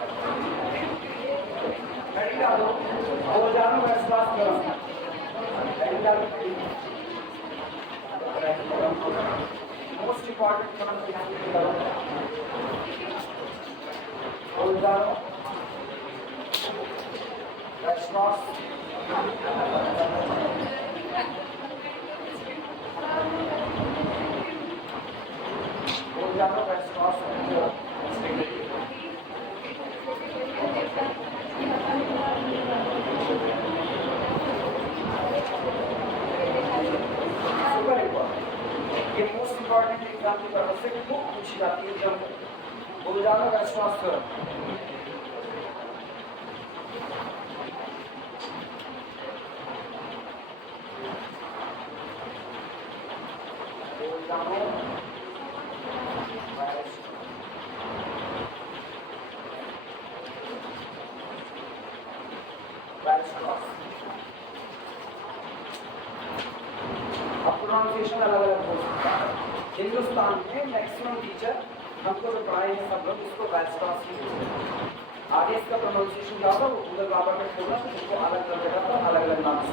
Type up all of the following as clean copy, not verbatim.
Heading डाल दो, और जानो वैसे बात करो। हेडिंग डाल दो, मोस्ट इम्पोर्टेंट काम को यहाँ पे करो। और जानो वैसे बात और जानो वैसे बात ये मोस्ट इम्पोर्टेंट एग्जाम की तरफ से बुक पूछी जाती है जब बोल जाना विश्वास करो। बोल जानो प्रोनाउंसिएशन अलग अलग हो सकता है। हिंदुस्तान में मैक्सिमम टीचर हमको जो पढ़ाए हैं सब लोग इसको वैस्टॉस ही बोलते हैं। आगे इसका प्रोनाउंसिएशन क्या होगा वो गूगल बाबर में खोलना तो इसको अलग अलग जगह पर अलग अलग नाम से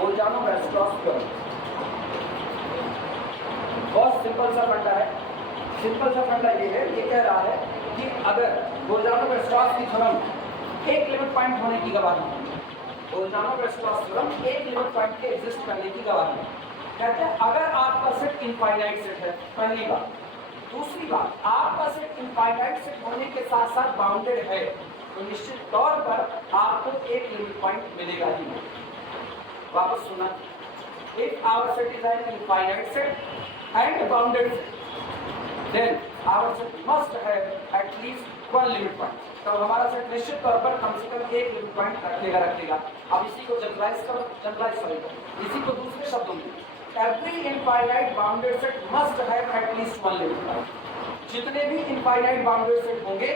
बोल जानो वैस्टॉस करो। बहुत सिंपल सा फंडा है। सिंपल सा फंडा ये है, ये कह रहा है कि अगर बोल जानो वैस्टॉस की थ्योरम एक लिमिट पॉइंट होने की गवाही, बोलजानो वैस्टॉस थ्योरम एक लिमिट पॉइंट के एग्जिस्ट करने की गवाही कहते हैं। अगर आपका सेट इनफाइनाइट सेट है, पहली बात। दूसरी बात, आपका सेट इनफाइनाइट सेट होने के साथ साथ बाउंडेड है तो निश्चित तौर पर आपको एक लिमिट पॉइंट मिलेगा ही। वापस सुना, if our set is an infinite set and bounded then our set must have at least one limit point. तो हमारा सेट निश्चित तौर पर कम से कम एक लिमिट पॉइंट रखेगा। अब इसी को जनरलाइज करो, इसी को दूसरे शब्दों में every infinite bounded set must have at least one limit point. जितने भी इनफाइनाइट बाउंडेड सेट होंगे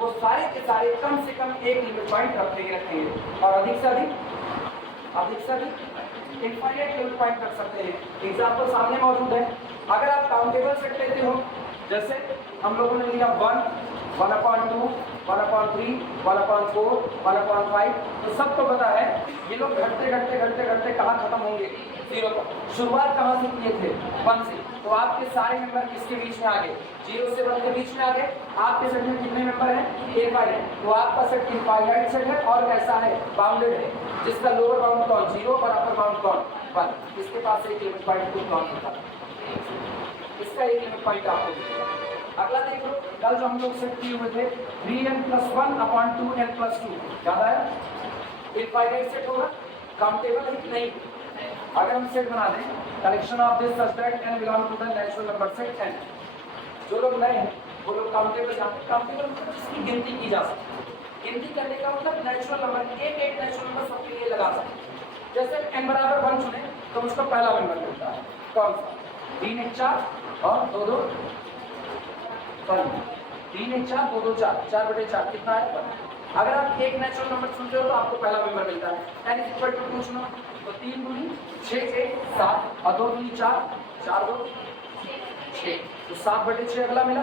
वो सारे के सारे कम से कम एक लिमिट पॉइंट रखेंगे और अधिक से अधिक इनफाइनाइट लिमिट पॉइंट रख सकते हैं। एग्जाम्पल सामने मौजूद है। अगर आप काउंटेबल सेट लेते हो, जैसे हम लोगों ने लिया 1, 1/2, 1/3, 1/4, 1/5, तो सबको पता है ये लोग घटते कहाँ खत्म होंगे? 0 पर। शुरुआत कहाँ से किए थे? 1 से। तो आपके सारे मेंबर किसके बीच में आ गए? 0 से 1 के बीच में आ गए। आपके सेट में कितने मेंबर हैं? इनफाइनाइट। तो आपका सेट इनफाइनाइट सेट है और कैसा है? बाउंडेड है, जिसका लोअर बाउंड कौन? 0 और अपर बाउंड कौन? 1। इसके पास एक लिमिट पॉइंट कौन होता है? इसका एक लिमिट पॉइंट आपको मिलेगा। अगला देख लो, कल जो हम लोग सेट किए हुए थे 3n+1/2n+2, याद है? इनफाइनाइट सेट होगा, काउंटेबल है कि नहीं? अगर हम सेट बना दें collection of this such that n belong to the natural number set n, जो लोग नए हैं वो लोग काउंटेबल जानते हैं। काउंटेबल मतलब जिसकी गिनती की जा सकती है। गिनती करने का मतलब नेचुरल नंबर एक नेचुरल नंबर सबके लिए लगा सकते हैं। जैसे n बराबर 1 चुने तो उसका पहला नंबर मिलता है, कौन सा? 3 1 4 और 2 2 3 1 4 2 2 4 4/4 कितना है? 1। अगर आप एक नेचुरल नंबर चुनते हो तो आपको पहला नंबर मिलता है। n = 2 चुनो तो 3 दूनी 6 1 7 और 2 दूनी 4 4 2 6, तो 7/6 अगला मिला,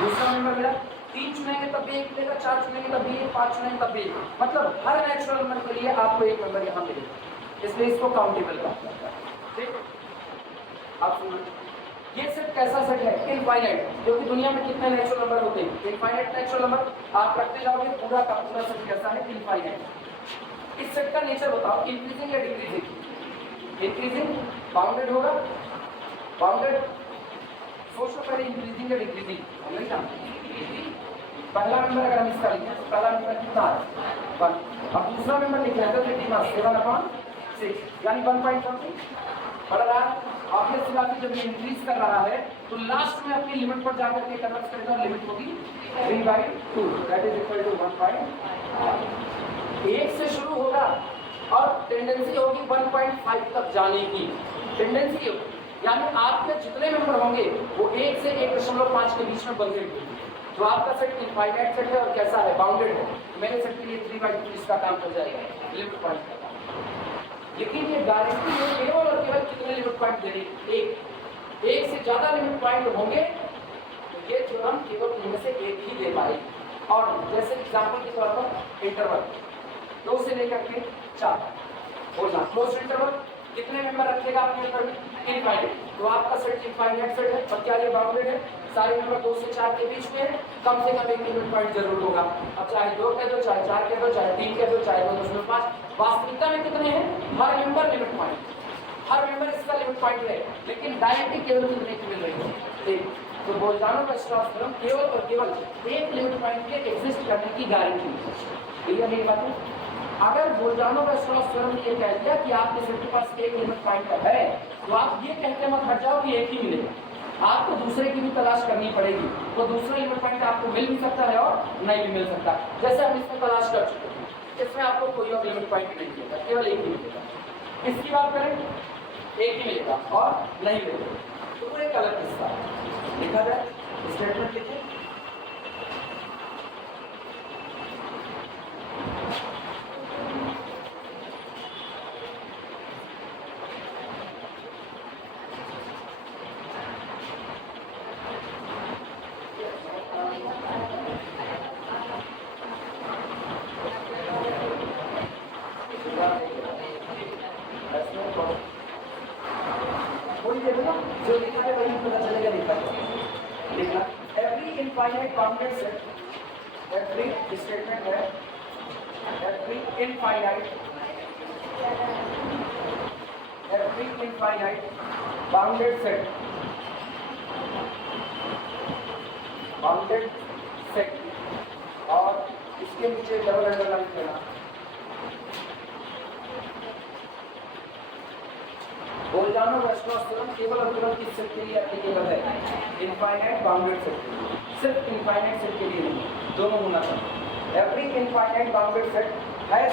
दूसरा नंबर मिला। 3 चुनेंगे तब भी 1 मिलेगा, 4 चुनेंगे तब भी 1, 5 चुनेंगे तब भी 1। मतलब हर नेचुरल नंबर के लिए आपको एक नंबर यहाँ मिलेगा, इसलिए इसको काउंटेबल कहा जाता है। ठीक, आप सुनो, ये सेट कैसा सेट है? इनफाइनाइट। क्योंकि दुनिया में कितने नेचुरल नंबर होते हैं? इनफाइनाइट नेचुरल नंबर आप रखते जाओगे, पूरा का पूरा सेट कैसा है? इनफाइनाइट। इस सेट का नेचर बताओ, इंक्रीजिंग या डिक्रीजिंग? इंक्रीजिंग। बाउंडेड होगा, बाउंडेड। सोचो पहले इंक्रीजिंग या डिक्रीजिंग? पहला नंबर अगर हम इसका लिखें तो पहला नंबर कितना है? 1। अब दूसरा नंबर लिखे हैं तो 7/6 यानी 1 पॉइंट समथिंग बढ़ रहा है। ऑब्वियसली बात है, जब ये इंक्रीज कर रहा है तो लास्ट में अपनी लिमिट पर जाकर के कन्वर्ट करेगा, लिमिट होगी 3/2 दैट इज इक्वल टू 1.5। 1 से शुरू होगा और टेंडेंसी होगी 1.5 तक जाने की टेंडेंसी होगी, यानी आपके जितने मेंबर होंगे वो 1 से 1.5 के बीच में बंधे हुए। तो आपका सेट इनफाइनाइट सेट है और कैसा है? बाउंडेड है। मेरे सेट के लिए 3/2 इसका काम कर जाएगा, लिमिट पॉइंट। लेकिन ये गारंटी है केवल और केवल कितने लिमिट पॉइंट देने? 1 से ज्यादा लिमिट पॉइंट होंगे तो ये थ्योरम केवल इनमें से एक ही दे पाएगी। और जैसे एग्जांपल के तौर पर इंटरवल 2 से लेकर के 4 बोलना क्लोज इंटरवल कितने मेंबर रखेगा अपने अंदर में? इनफाइनाइट। तो आपका सेट इनफाइनाइट सेट है और क्या ये बाउंडेड है? सारे नंबर 2 से 4 के बीच में कम से कम एक लिमिट पॉइंट जरूर होगा। अब चाहे 2 कह दो, चाहे 4 कह दो, चाहे 3 कह दो, चाहे 2.5। वास्तविकता में कितने हैं? हर मेंबर लिमिट पॉइंट, हर मेंबर इसका लिमिट पॉइंट है, लेकिन डायरेक्टली केवल कितने की मिल रही है? एक। तो बोल्टानो का स्टॉक्स थ्योरम केवल और केवल एक लिमिट पॉइंट के एग्जिस्ट करने की गारंटी है। क्लियर है ये बात? अगर बोल्टानो का स्टॉक्स थ्योरम ने ये कह दिया कि आपके सेट के पास एक लिमिट पॉइंट है, तो आप ये कहते मत हट जाओ कि एक ही मिलेगा, आपको दूसरे की भी तलाश करनी पड़ेगी। तो दूसरा लिमिट पॉइंट आपको मिल भी सकता है और नहीं भी मिल सकता। जैसे हम इसमें तलाश कर चुके हैं, इसमें आपको कोई और लिमिट पॉइंट नहीं मिलेगा, केवल एक ही मिलेगा। इसकी बात करें, एक ही मिलेगा और नहीं मिलेगा, तो वो एक अलग किस्सा है। लिखा जाए स्टेटमेंट लिखिए, कोई देखो जो लिखा है वही पता चलेगा। लिखा है, लिखना every infinite bounded set, every statement है every infinite bounded set, bounded set, और इसके नीचे डबल अंडरलाइन करना। बोल्टानो का स्टॉक्स थ्योरम केवल और केवल किस सेट के लिए एप्लीकेबल है? इनफाइनाइट बाउंडेड सेट के लिए। सिर्फ इनफाइनाइट सेट के लिए नहीं, दोनों होना चाहिए। Every infinite bounded set has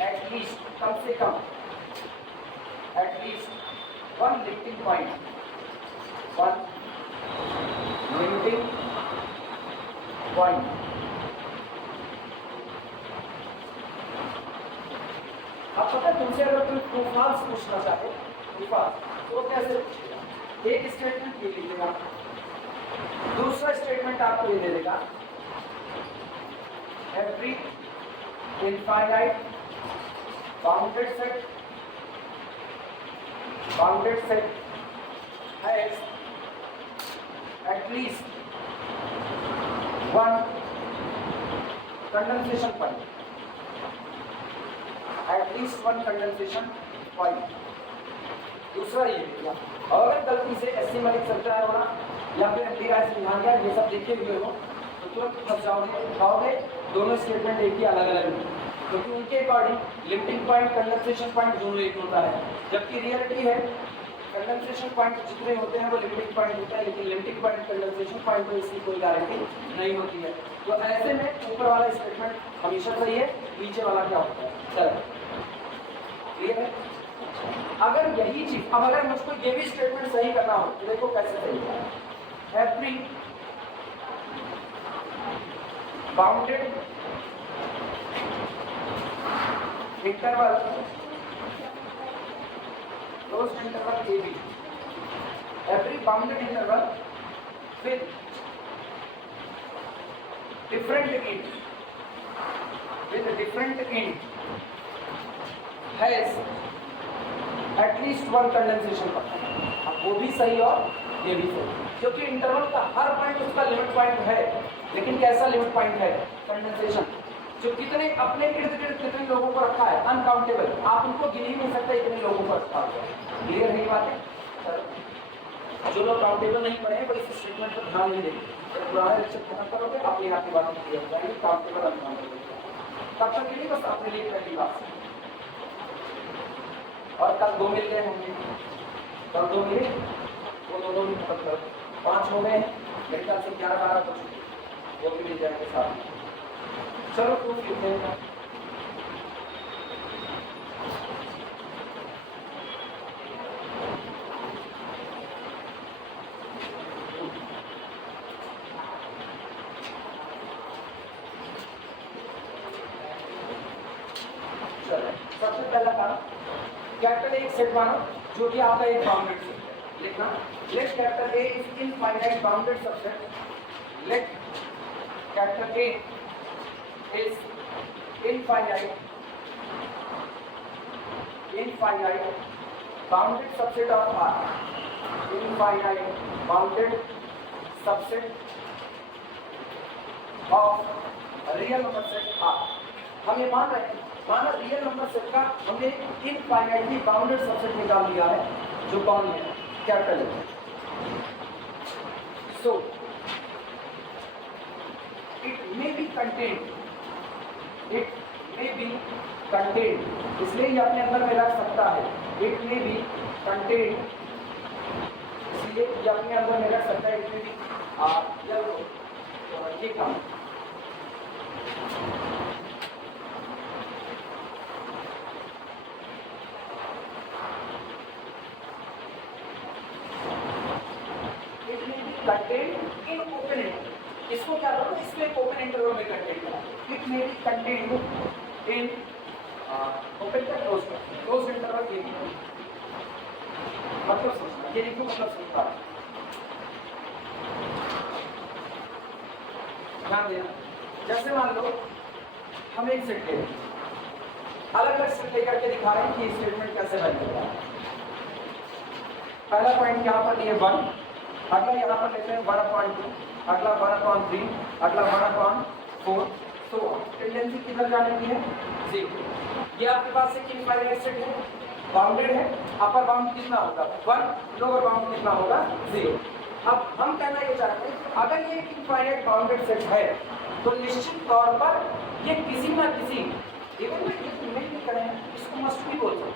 at least कम से कम at least one limiting point, one limiting point. अब पता है तुमसे अगर कोई ट्रू फॉल्स पूछना चाहे, ट्रू फॉल्स, तो कैसे पूछेगा? एक स्टेटमेंट ये लिखेगा, दूसरा स्टेटमेंट आपको ये दे देगा every infinite bounded set has at least one condensation point, at least one condensation point. दूसरा ये लिखा, और अगर गलती से ऐसे में लिख सकता है होना या फिर ध्यान गया ये सब देखे हुए हो तो तुरंत फंस जाओगे। दोनों स्टेटमेंट एक ही अलग अलग है, क्योंकि उनके according limiting point condensation point दोनों एक होता है, जबकि रियलिटी है कंडेंसेशन पॉइंट जितने होते हैं वो लिमिटिंग पॉइंट होता है, लेकिन लिमिटिंग पॉइंट कंडेंसेशन पॉइंट को इसकी कोई गारंटी नहीं होती है। तो ऐसे में ऊपर वाला स्टेटमेंट हमेशा सही है, नीचे वाला क्या होता है? चलो क्लियर है? अगर यही चीज, अब अगर मुझको ये भी स्टेटमेंट सही करना हो तो देखो कैसे सही है। Every bounded interval, closed interval AB, every bounded interval with different end has at least one condensation point। अब वो भी सही और ये भी सही, क्योंकि इंटरवल का हर पॉइंट उसका लिमिट पॉइंट है, लेकिन कैसा लिमिट पॉइंट है? कंडेंसेशन। जो कितने अपने इर्द गिर्द कितने लोगों को रखा है, अनकाउंटेबल, आप उनको गिन ही नहीं सकते इतने लोगों को रखा है। क्लियर है ये बात? जो लोग काउंटेबल नहीं पढ़े वो इस स्टेटमेंट पर ध्यान नहीं देंगे। जब पुराने लेक्चर खत्म करोगे अपने आप की बातें क्लियर हो जाएंगी, काउंटेबल अनकाउंटेबल। तब तक के लिए बस अपने लिए पहली बात। और कल 2 मिल गए होंगे, कल 2 मिले, वो दोनों भी खत्म करो। 5 हो गए, मेरे ख्याल से 11-12 हो चुके, वो भी मिल जाएंगे साथ में। चलो प्रूफ लिखते हैं। सबसे पहला काम, कैपिटल एक सेट मानो जो कि आपका एक बाउंडेड सेट है। लिखना Let capital A is infinite bounded subset. Let capital A is infinite bounded subset of R. Infinite bounded subset of real number set R. हम ये मान रहे हैं, माना रियल नंबर सेट का हमने इनफाइनाइटली बाउंडेड सबसेट निकाल लिया है जो कौन है, कैपिटल है. So it may be contained, इसलिए ये अपने अंदर में रख सकता है. इट मे बी कंटेन्ड, इसलिए ये अपने अंदर में रख सकता है. इट मे बी ये काम कंटेंट इन ओपन इंटरवल. इसको क्या करो, इसको एक ओपन इंटरवल में कंटेंट करो. It may be content in open का क्लोज इंटरवल. ये मतलब समझना, ये लिखो मतलब समझता ध्यान देना. जैसे मान लो हम एक सेट ले, अलग अलग सेट लेकर के दिखा रहे हैं कि स्टेटमेंट कैसे बन रहा है. पहला पॉइंट यहाँ पर दिए 1, अगला यहाँ पर लेते हैं 1/2, अगला 1/3, अगला 1/4. तो टेंडेंसी किधर जाने की है, 0. ये आपके पास एक इनफाइनाइट सेट है, बाउंडेड है. अपर बाउंड कितना होगा 1, लोअर बाउंड कितना होगा 0. अब हम कहना ये चाहते हैं अगर ये एक इनफाइनाइट बाउंडेड सेट है तो निश्चित तौर पर ये किसी ना किसी इवन में नहीं करें, इसको मस्ट भी बोलते हैं.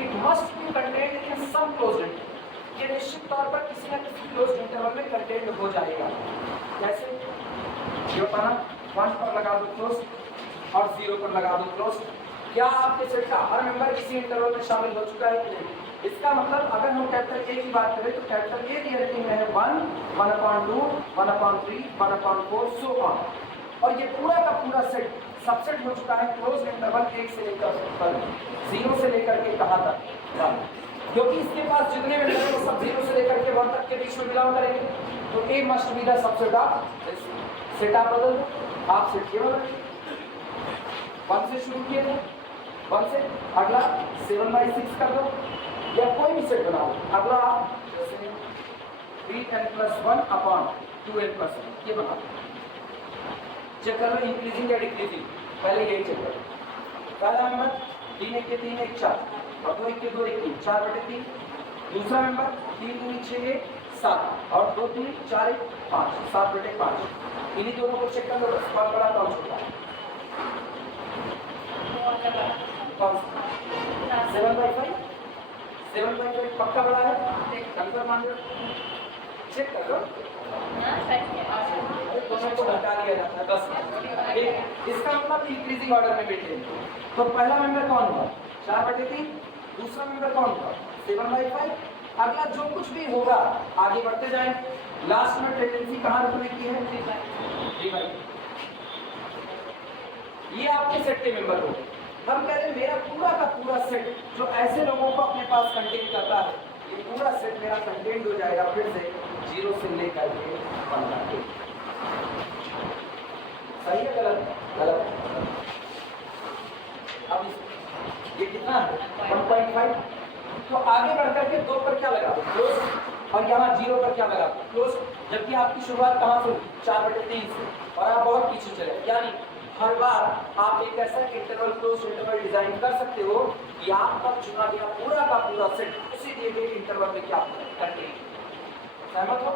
It must be contained in some closed interval. ये निश्चित तौर पर किसी न किसी क्लोज्ड इंटरवल में कंटेन्ड हो जाएगा. जैसे ये बताना 1 पर लगा दो क्लोज और 0 पर लगा दो क्लोज. क्या आपके सेट का हर मेंबर किसी इंटरवल में शामिल हो चुका है कि नहीं? इसका मतलब अगर हम कैपिटल ए की बात करें तो कैपिटल ए रियलिटी में है 1, 1/2, 1/3, 1/4 सो ऑन. और ये पूरा का पूरा सेट सबसेट हो चुका है क्लोज्ड इंटरवल 1 से लेकर 0 से लेकर के कहां तक, क्योंकि इसके पास जितने मेंबर हैं वो सब 0 से लेकर के 1 तक के बीच में बिलोंग करेंगे. तो A must be the subset of set. आप बदल दो, आप सेट के बदल 1 से शुरू किए थे, 1 से अगला 7/6 कर दो या कोई भी सेट बनाओ. अगला जैसे 3n+1/2n+1 ये बना दो. चेक कर लो इंक्रीजिंग या डिक्रीजिंग, पहले यही चेक करो. पहला नंबर 3 1 के 3 1 4 और 2 1 के 2 1 3 4/3. दूसरा नंबर 3 2 6 1 7 और 2 3 4 1 5 7/5. इन्हीं दोनों को चेक कर लो, कौन बड़ा कौन छोटा है. 7/5 पक्का बड़ा है, कंफर्म मान लो. चेक कर लो, दोनों को हटा दिया जाता है 10. इसका मतलब इंक्रीजिंग ऑर्डर में बैठे. तो पहला मेंबर कौन हुआ 4/3, दूसरा मेंबर कौन हुआ 7/5. अगला जो कुछ भी होगा आगे बढ़ते जाएं. लास्ट में टेंडेंसी कहाँ रुकने की है 3/3. ये आपके सेट के मेंबर हो गए. हम कह रहे हैं मेरा पूरा का पूरा सेट जो ऐसे लोगों को अपने पास कंटेन करता है, ये पूरा सेट मेरा कंटेन्ड हो जाएगा फिर से 0 से लेकर के 1 तक. सही है गलत? गलत. अब ये कितना है 1.5. तो आगे बढ़ करके 2 पर क्या लगा दो क्लोज और यहाँ 0 पर क्या लगा दो क्लोज. जबकि आपकी शुरुआत कहाँ से 4/3 से और आप बहुत पीछे चले. यानी हर बार आप एक ऐसा इंटरवल क्लोज इंटरवल डिजाइन कर सकते हो कि आपका चुना गया पूरा का पूरा सेट उसी दिए गए इंटरवल में क्या कंटेन. सहमत हो?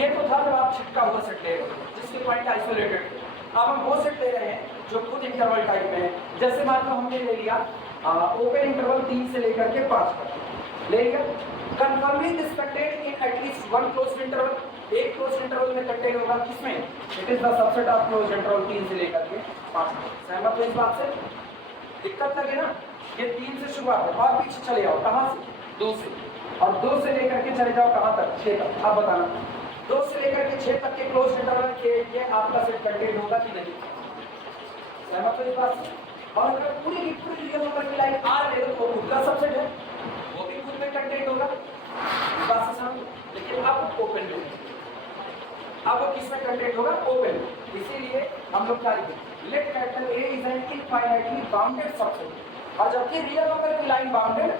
ये तो था जब आप छिटका हुआ सेट ले रहे हो जिसके पॉइंट आइसोलेटेड थे. अब हम वो सेट ले रहे हैं जो खुद इंटरवल टाइप में है. जैसे मान लो हमने ले लिया ओपन इंटरवल 3 से लेकर के 5 तक ले लिया. कंफर्मली this contain in at least 1 closed interval. एक क्लोज्ड इंटरवल में कंटेन होगा किसमें, it is the subset of closed interval 3 से लेकर के 5. सहमत हो इस बात से? दिक्कत लगे ना? ये 3 से शुरुआत है और पीछे चले जाओ कहाँ से 2 से, और 2 से लेकर के चले जाओ कहाँ तक 6 तक. आप बताना 2 से लेकर के 6 तक के क्लोज्ड इंटरवल के लिए आपका सेट कंटेन होगा कि नहीं. सहमत हो इस बात से? और अगर पूरी की पूरी रियल नंबर की लाइन आर ले लो तो खुद का सबसेट है, वो भी खुद में कंटेंट होगा, बात से समझ। लेकिन अब ओपन में, अब वो किसमें कंटेंट होगा, ओपन। इसीलिए हम लोग क्या लिखेंगे, let capital A is an infinitely bounded subset, और जबकि रियल नंबर की लाइन बाउंडेड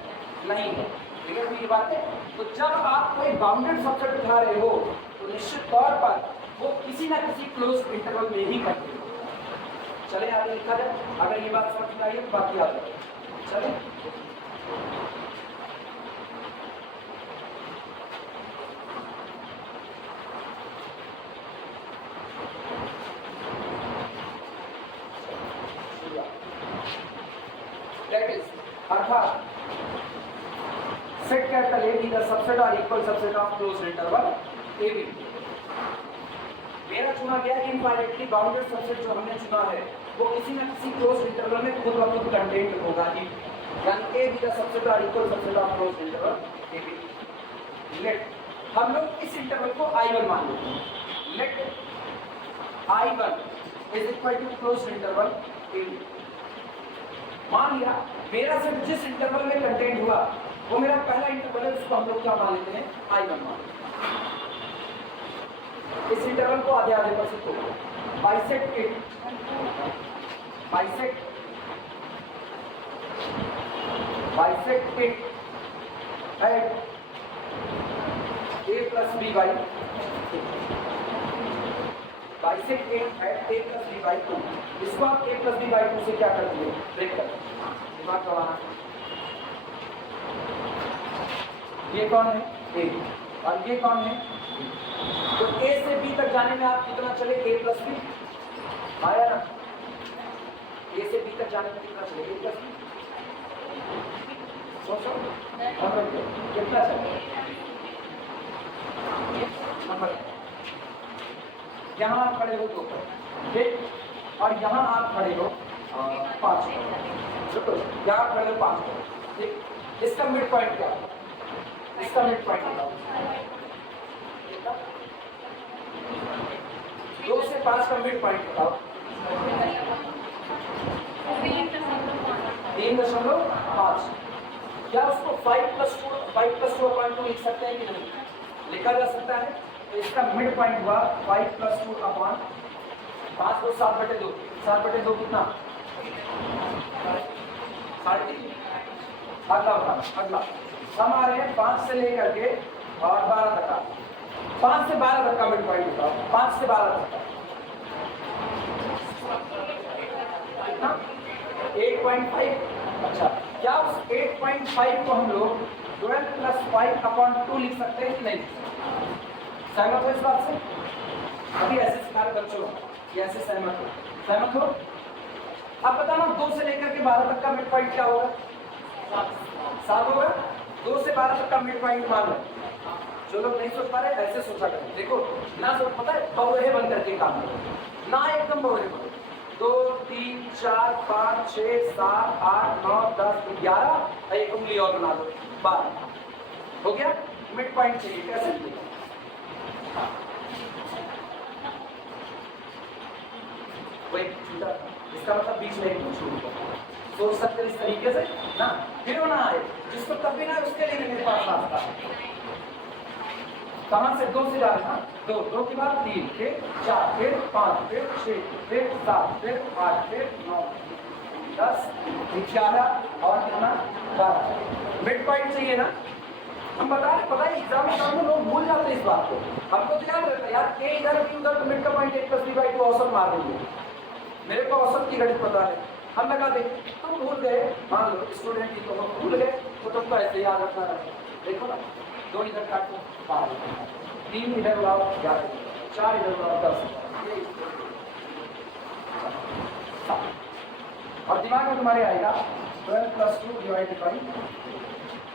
नहीं है। क्लियर हुई बात है। तो जब आप कोई बाउंडेड सबसेट उठा रहे हो तो निश्चित तौर पर वो किसी ना किसी क्लोज इंटरवल में ही कंटेंट होगा। चले आगे लिखा जाए, अगर ये बात समझ में आई तो बाकी आ जाए। चले अर्थात set capital A B the subset और equal subset of closed interval A B. मेरा चुना गया इनफाइनाइटली बाउंडेड सबसेट जो हमने चुना है वो किसी न किसी क्लोज्ड इंटरवल में खुद ब खुद कंटेंट होगा ही, यानी ए बी द सबसेट और equal subset of closed interval A b. Let हम लोग इस इंटरवल को I1 मान लेते हैं। Let I1 is equal to closed interval A b. मान लिया मेरा सिर्फ जिस इंटरवल में कंटेंट हुआ वो मेरा पहला इंटरवल है, उसको हम लोग क्या मान लेते हैं, I1 मान। इस इंटरवल को आधे आधे पर से तोड़ो, bisect it, bisect it at a plus b by 2, bisect it at a plus b by 2। इसको आप a plus b by 2 से क्या कर दिए, ब्रेक कर दिमाग लगाना। ये कौन है, a, और ये कौन है, तो a से b तक जाने में आप कितना चले, a plus b आया ना, a से b तक जाने में कितना चले, a plus b, सोचो कितना चले नंबर। यहाँ आप खड़े हो 2 पर, ठीक, और यहाँ आप खड़े हो 5 पर, यहाँ खड़े हो 5 पर, ठीक। इसका मिड पॉइंट क्या है, इसका मिड पॉइंट बताओ, 2 से 5 का मिड पॉइंट बताओ, 3.5। क्या उसको 5+2 लिख सकते हैं कि नहीं, लिखा जा सकता है। तो इसका मिड पॉइंट हुआ 5+2 अपॉन 5 को 7/2, 7/2 कितना, 3.5। अगला हम आ रहे हैं 5 से लेकर के और 12 तक का, 5 से 12 तक का मिड पॉइंट होता है, 5 से 12 तक का 8.5। अच्छा, क्या उस 8.5 को हम लोग 12 + 5/2 लिख सकते हैं कि नहीं, सहमत हो इस बात से? अभी ऐसे सिखा रहे बच्चों, ये ऐसे सहमत हो। अब बताना 2 से लेकर के 12 तक का मिड पॉइंट क्या होगा, 7 होगा। 2 से 12 तक का मिड पॉइंट मान लो। जो लोग नहीं सोच पा रहे ऐसे सोचा करें, देखो ना सोच पता है बौरे बन करके काम करो ना, एकदम बौरे बनो। 2 3 4 5 6 7 8 9 10 11, एक उंगली और बना दो, 12 हो गया। मिड पॉइंट चाहिए, कैसे चाहिए, वही छोटा, इसका मतलब बीच में एक छोटा सोच सकते इस तरीके से ना, फिर ना आए जिसको तब भी ना उसके लिए मेरे पास रास्ता कहां से, 2 से जा रहे हैं, 2 के बाद 3, फिर 4, फिर 5, फिर 6, फिर 7, फिर 8, फिर 9 10 11 और कितना 12। मिड पॉइंट चाहिए ना, हम बता रहे, पता है एग्जाम में लोग भूल जाते हैं इस बात को। हमको तो याद रहता है यार, के इधर भी उधर, तो मिड का पॉइंट 1 + b/2 औसत मार देंगे। मेरे को औसत की गणित पता है, हम लगा दें, तुम भूल गए, मान लो स्टूडेंट ही तो भूल गए, तो तुमको ऐसे याद रखना है। देखो ना, 2 इधर काटो 5, 3 इधर लाओ 11, 4 इधर लाओ 10, और दिमाग में तुम्हारे आएगा 12 + 2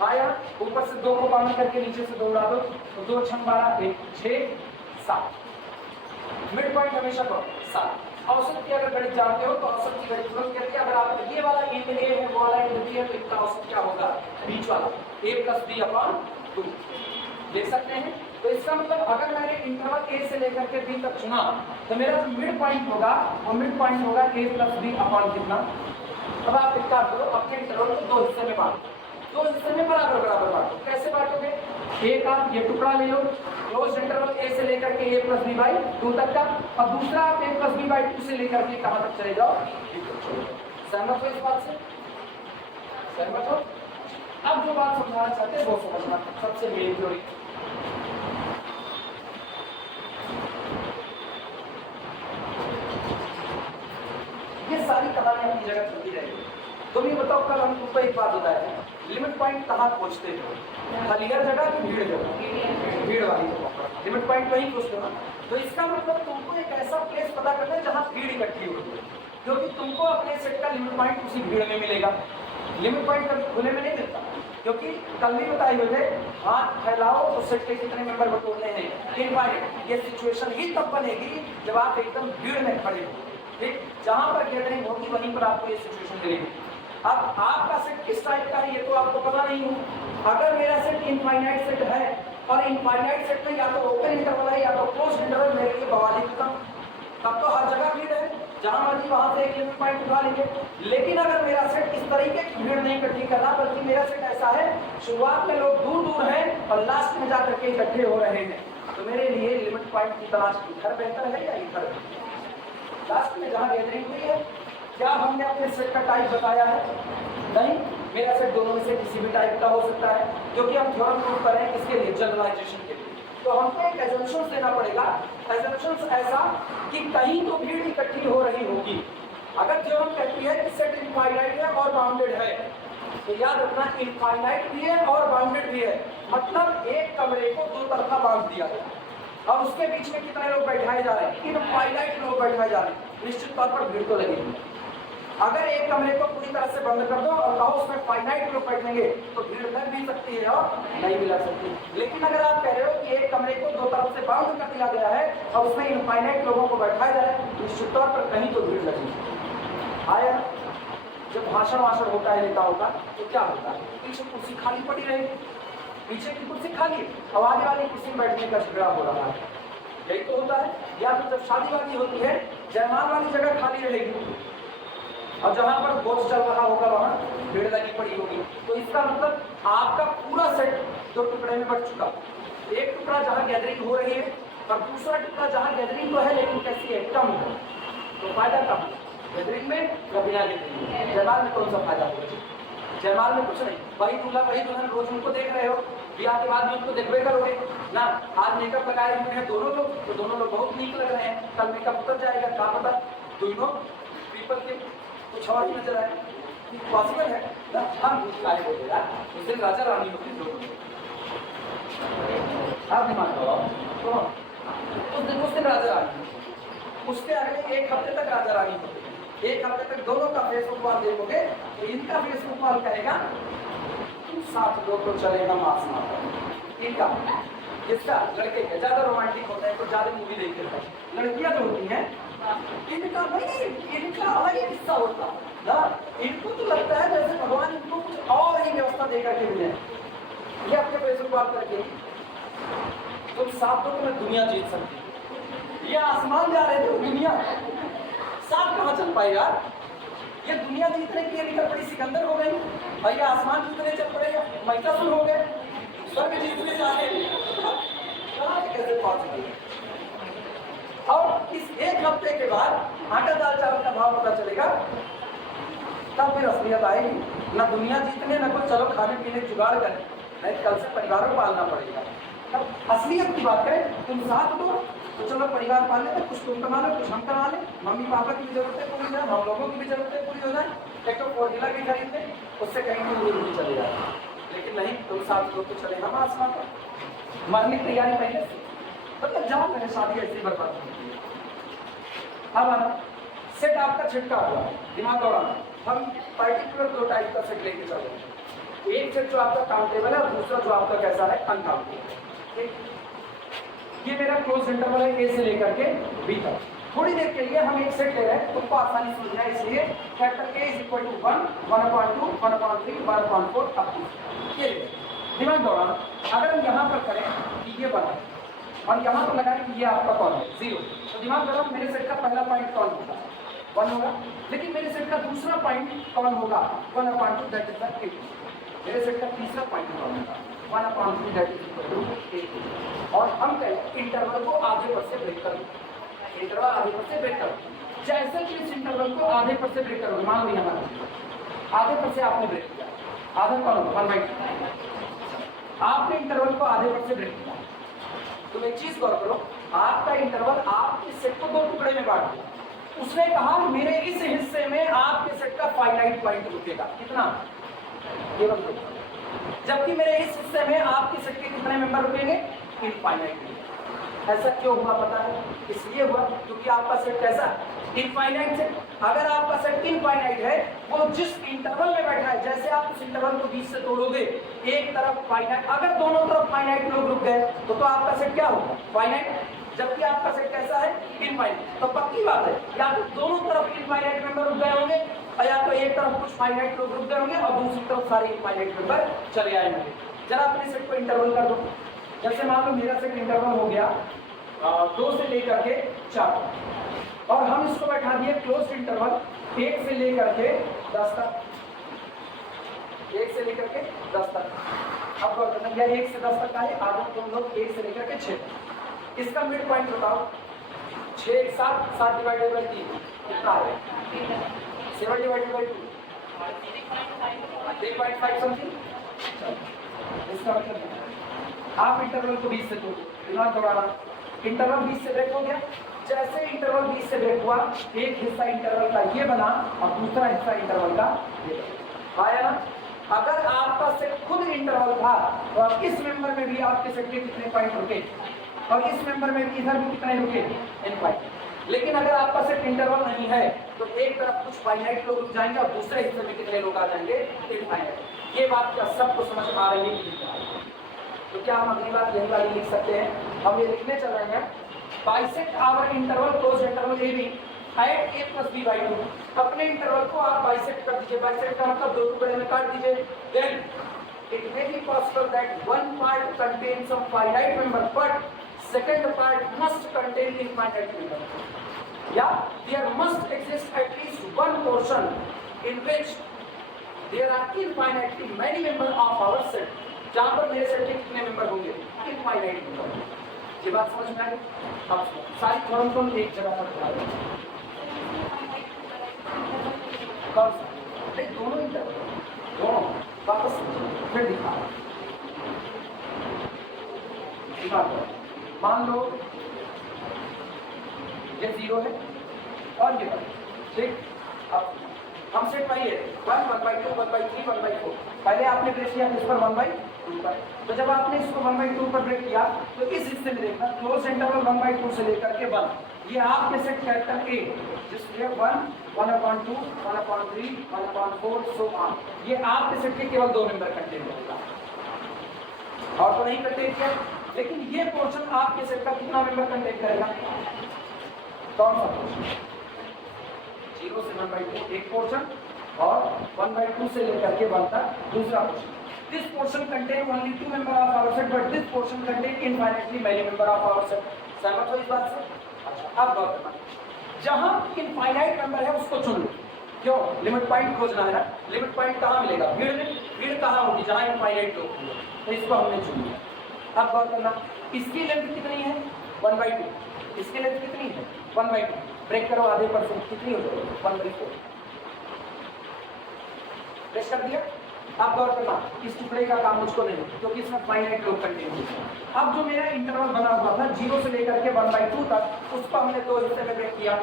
/ आया, ऊपर से 2 को कॉमन करके नीचे से 2 उड़ा दो, तो 2 × 12 1 6 7। मिड पॉइंट हमेशा को 7। औसत की अगर गणित जानते हो तो औसत की गणित तुरंत कहते हैं, अगर आप ये वाला एंड ए है, वो वाला एंड बी है, तो इसका औसत क्या होगा, बीच वाला a + b/2 देख सकते हैं। तो इसका मतलब अगर मैंने इंटरवल a से लेकर के b तक चुना तो मेरा जो मिड पॉइंट होगा वो मिड पॉइंट होगा a + b/, कितना। अब आप क्या करो, अपने इंटरवल को 2 हिस्से में बांटो, दो हिस्से में बराबर बराबर बांटो। कैसे बांटोगे? एक आप ये टुकड़ा ले लो क्लोज इंटरवल ए से लेकर के a प्लस बी बाई 2 तक का, और दूसरा आप a प्लस बी बाई 2 से लेकर के कहां तक चले जाओ, b तक चले जाओ। सहमत हो इस बात से? सहमत हो? अब जो बात समझाना चाहते हैं वो समझना, सबसे मेन थ्योरी। ये सारी कहानी अपनी जगह चलती रहेगी। तुम ये बताओ, कल हम तुमको एक बात बताया था, लिमिट पॉइंट कहाँ खोजते हो? क्लियर जगह की भीड़ जगह? भीड़ वाली जगह लिमिट पॉइंट वहीं खोजते हो। तो इसका मतलब तुमको एक ऐसा प्लेस पता करना है जहाँ भीड़ इकट्ठी होती है, क्योंकि तुमको अपने सेट का लिमिट पॉइंट उसी भीड़ में मिलेगा। लिमिट पॉइंट कभी खुले में नहीं मिलता, क्योंकि कल भी बताए हुए थे, हाथ फैलाओ तो सेट के कितने मेंबर बटोरने हैं, इनफाइनाइट। ये सिचुएशन ही तब बनेगी जब आप एकदम भीड़ में खड़े हो, ठीक? जहां पर गैदरिंग होगी वहीं पर आपको ये सिचुएशन मिलेगी। अब आपका सेट किस टाइप का है ये तो आपको पता नहीं हो। अगर मेरा सेट इनफाइनाइट सेट है और इनफाइनाइट सेट में या तो ओपन इंटरवल है या तो क्लोज इंटरवल, मेरे लिए बवाली खत्म। तब तो हर जगह भीड़ है, जहां मर्जी वहां से एक लिमिट पॉइंट उठा लेंगे। लेकिन अगर मेरा सेट इस तरीके की भीड़ नहीं इकट्ठी करना, बल्कि मेरा सेट ऐसा है शुरुआत में लोग दूर दूर हैं और लास्ट में जाकर के इकट्ठे हो रहे हैं, तो मेरे लिए लिमिट पॉइंट की तलाश इधर बेहतर है या इधर? लास्ट में जहां गैदरिंग हुई है, क्या हमने अपने सेट का टाइप बताया है? नहीं, मेरा सेट दोनों में से किसी भी टाइप का हो सकता है, क्योंकि हम थ्योरम प्रूव कर रहे हैं किसके लिए? जनरलाइजेशन के लिए। तो हमको एक एजम्पशंस देना पड़ेगा। एजम्पशंस ऐसा कि कहीं तो भीड़ इकट्ठी हो रही होगी। अगर थ्योरम कहती है कि सेट इनफाइनाइट है और बाउंडेड है, तो याद रखना इनफाइनाइट भी है और बाउंडेड भी है, मतलब एक कमरे को दो तरफा बांध दिया गया। अब उसके बीच में कितने लोग बैठाए जा रहे हैं? इनफाइनाइट लोग बैठाए जा रहे हैं, निश्चित तौर पर भीड़ तो लगेगी। अगर एक कमरे को पूरी तरह से बंद कर दो और कहो उसमें फाइनाइट लोग बैठेंगे, तो भीड़ लग भी सकती है और नहीं भी लग सकती। लेकिन अगर आप कह रहे हो कि एक कमरे को दो तरफ से बाउंड कर दिया गया है और उसमें इनफाइनाइट लोगों को बैठाया जाए, निश्चित तौर पर कहीं तो भीड़ लगेगी। आया? जब भाषण वाषण होता है नेताओं का, तो क्या होता है? पीछे कुर्सी खाली पड़ी रहेगी, पीछे की कुर्सी खाली, आगे वाली कुर्सी में बैठने का झगड़ा हो रहा है, यही तो होता है। या फिर जब शादी वादी होती है, जयमाल वाली जगह खाली रहेगी और जहां पर भोज चल रहा होगा वहां भीड़ लगी पड़ी होगी। तो इसका मतलब आपका पूरा सेट दो टुकड़े में बट चुका। एक टुकड़ा जहां गैदरिंग हो रही है और दूसरा टुकड़ा जहां गैदरिंग तो है लेकिन कैसी है? कम है। तो फायदा कम है गैदरिंग में या बिना गैदरिंग में? जयमाल में कौन सा फायदा होगा? जयमाल में कुछ नहीं, वही दूल्हा वही दुल्हन रोज उनको देख रहे हो, ब्याह के बाद भी उनको देखबे करोगे ना। आज मेकअप लगाए हुए हैं दोनों लोग, तो दोनों लोग बहुत नीक लग रहे हैं, कल मेकअप उतर जाएगा, क्या पता दोनों पीपल के कुछ और ही नजर आए। पॉसिबल है ना? हम काय बोले यार, उस दिन राजा रानी होती लोग, आप दिमाग लगाओ तो उस दिन राजा रानी, उसके अगले एक हफ्ते तक राजा रानी होती है। एक हफ्ते तक दोनों का फेसबुक वॉल देखोगे तो इनका फेसबुक वॉल कहेगा तुम साथ दो तो चले हम आसमां पर। इनका इसका लड़के के ज्यादा रोमांटिक होता है तो ज्यादा मूवी देखते हैं। लड़कियां जो होती हैं इनका नहीं, इनका अलग ही किस्सा होता ना। इनको तो लगता है जैसे भगवान इनको कुछ और ही व्यवस्था देकर के मिले। ये अपने फेसबुक वॉल करके तुम साथ दो तो मैं दुनिया जीत सकती। ये आसमान जा रहे थे, दुनिया साथ कहाँ चल पाएगा? ये दुनिया जीतने के लिए निकल पड़ी सिकंदर हो गई, और ये आसमान जीतने चल पड़ेगा महिषासुर हो गए, स्वर्ग जीतने जाने कहाँ से कैसे पहुंच गए? और इस एक हफ्ते के बाद आटा दाल चावल का भाव पता चलेगा, तब फिर असलियत आएगी। ना दुनिया जीतने ना कुछ चलो खाने पीने जुगाड़ करें, नहीं कल से परिवारों पालना पड़ेगा। तब असलियत की बात करें, तुम साथ दो तो चलो परिवार पाल लेते, कुछ तुम कमा लो कुछ हम कमा ले, मम्मी पापा की भी जरूरतें पूरी हो जाए, हम लोगों की भी जरूरतें पूरी हो जाए, एक तो 4 व्हीलर भी खरीद ले, उससे कहीं दूर भी चले जाए। लेकिन नहीं, तुम साथ दो तो चले हम आसमां पर, मरने की तैयारी पहले से, मतलब जहाँ मैंने शादी ऐसी बर्बाद होती है। अब आना सेट आपका छिटका हुआ, दिमाग दौड़ाना, हम पर्टिकुलर 2 टाइप का सेट लेके चले। एक सेट जो आपका काउंटेबल है और दूसरा जो आपका कैसा है? अनकाउंटेबल। ये मेरा क्लोज इंटरवल है ए से लेकर के बी तक। थोड़ी देर के लिए हम एक सेट ले रहे हैं, तुमको आसानी समझना है, इसलिए factor a is equal to 1, 1/2, 1/3, 1/4 up to ये दिमाग दौड़ाना। अगर हम यहाँ पर करें कि ये बना और यहाँ पर लगाएं कि ये आपका कौन है? 0, तो दिमाग दौड़ाओ मेरे सेट का पहला पॉइंट कौन होगा? 1 होगा। लेकिन मेरे सेट का दूसरा पॉइंट कौन होगा? 1/2, दैट इज द 8। मेरे सेट का तीसरा पॉइंट बताऊंगा 1/3 दैट इज इक्वल टू 8 और हम कहें इंटरवल को आधे पर से ब्रेक करो, इंटरवल आधे पर से ब्रेक करो। जैसे कि इस इंटरवल को आधे पर से ब्रेक करोगे, मान लो हमारा आधे पर से आपने ब्रेक किया, आधा कौन होगा 1/2, आपने इंटरवल को आधे पर से ब्रेक किया। तुम एक चीज गौर करो, आपका इंटरवल आप इस सेट को 2 टुकड़े में बांट दिया। उसने कहा मेरे इस हिस्से में आपके सेट का फाइनाइट पॉइंट रुकेगा, कितना, केवल 2, जबकि मेरे इस हिस्से में आपके सेट के कितने मेंबर रुकेंगे, इनफाइनाइट। ऐसा क्यों हुआ पता है? इसलिए हुआ क्योंकि आपका सेट कैसा, इनफाइनाइट सेट। अगर आपका सेट इनफाइनाइट है, वो जिस इंटरवल में बैठा है, जैसे आप उस इंटरवल को 20 से तोड़ोगे, एक तरफ फाइनाइट, अगर दोनों तरफ फाइनाइट लोग रुक गए तो आपका सेट क्या होगा, फाइनाइट। जबकि आपका सेट कैसा है, इनफाइनाइट। तो पक्की बात है, या तो दोनों तरफ इनफाइनाइट मेंबर रुक गए होंगे, और या तो एक तरफ कुछ फाइनाइट लोग रुक गए होंगे और दूसरी तरफ सारे इनफाइनाइट मेंबर चले आए होंगे। जरा अपने सेट को इंटरवल कर दो। जैसे मान लो मेरा सेट इंटरवल हो गया 2 से लेकर के 4, और हम इसको बैठा दिए क्लोज्ड इंटरवल 1 से लेकर के 10 तक, 1 से लेकर के 10 तक। अब गौर करना, यह 1 से 10 तक का है, आगे तुम लोग 1 से लेकर के 6 तक। इसका मिड पॉइंट बताओ, 6 7 डिवाइडेड बाई 3 कितना आ रहा है, 7 डिवाइडेड बाई 2 3.5 समथिंग। इसका मतलब आप इंटरवल को 20 से तोड़ो, दिमाग दौड़ाना, इंटरवल 20 से ब्रेक हो गया। जैसे इंटरवल 20 से ब्रेक हुआ, एक हिस्सा इंटरवल का ये बना और दूसरा हिस्सा इंटरवल का ये बना, आया ना। अगर आपका सेट खुद इंटरवल था तो अब इस मेंबर में भी आपके सेट के कितने पॉइंट रुके, और इस मेंबर में भी इधर भी कितने रुके, n पॉइंट। लेकिन अगर आपका सेट इंटरवल नहीं है तो एक तरफ कुछ फाइनाइट लोग रुक जाएंगे और दूसरे हिस्से में कितने लोग आ जाएंगे, इनफाइनाइट। ये बात क्या सबको समझ आ रही है? तो क्या हम अगली बात यही वाली लिख सकते हैं? हम ये लिखने चल रहे हैं, bisect our interval close interval A b at a + b/2। अपने इंटरवल को आप बाइसेक्ट कर दीजिए, बाइसेक्ट का मतलब 2 टुकड़े में काट दीजिए। Then it may be possible that one part contains some finite member but second part must contain infinite member. Yeah, there must exist at least one portion in which there are infinitely many members of our set. जहाँ पर मेरे set के कितने member होंगे, infinite member. ये बात समझ में आ गई? अब सारी थ्योरम को एक जगह पर दिखा दो। कौन सा? नहीं, दोनों इंटरवल, दोनों वापस फिर दिखा। मान लो ये 0 है और ये 1, ठीक। अब हम सेट पाइए 1 1/2 1/3 1/4। पहले आपने ब्रेक किया किस पर, 1/2 पर। तो जब आपने इसको 1/2 पर ब्रेक किया तो इस हिस्से में देखना क्लोज इंटरवल 1/2 से लेकर के 1, ये आपके सेट कैपिटल ए, जिसमें 1 1/2 1/3 1/4 सो ऑन, ये आपके सेट के केवल 2 मेंबर कंटेन करेगा, और तो नहीं कंटेन किया। लेकिन ये पोर्शन आपके सेट का कितना मेंबर कंटेन करेगा, कौन सा पोर्शन? 0 से 1/2 एक पोर्शन, और 1/2 से लेकर के 1 तक दूसरा portion. This portion contain only 2 member of our set, but this portion contain infinitely many member of our set. सहमत हो इस बात से? अच्छा, अब गौर करना, जहां इनफाइनाइट मेंबर है उसको चुन लो। क्यों? लिमिट पॉइंट खोजना है ना। लिमिट पॉइंट कहाँ मिलेगा, भीड़ में। भीड़ कहाँ होगी, जहां इनफाइनाइट लोग होंगे, तो इसको हमने चुन लिया। अब गौर करना, इसकी लेंथ कितनी है, 1/2। इसकी लेंथ कितनी है, 1/2। ब्रेक करो आधे पर से, कितनी हो जाएगी, 1/4। ब्रेक कर दिया। अब गौर करना, इस टुकड़े का काम मुझको नहीं, क्योंकि इसमें फाइनाइट लोग कंटेन है। अब जो मेरा इंटरवल बना हुआ था 0 से लेकर के 1/2 तक, उसको हमने 2 हिस्से में ब्रेक किया।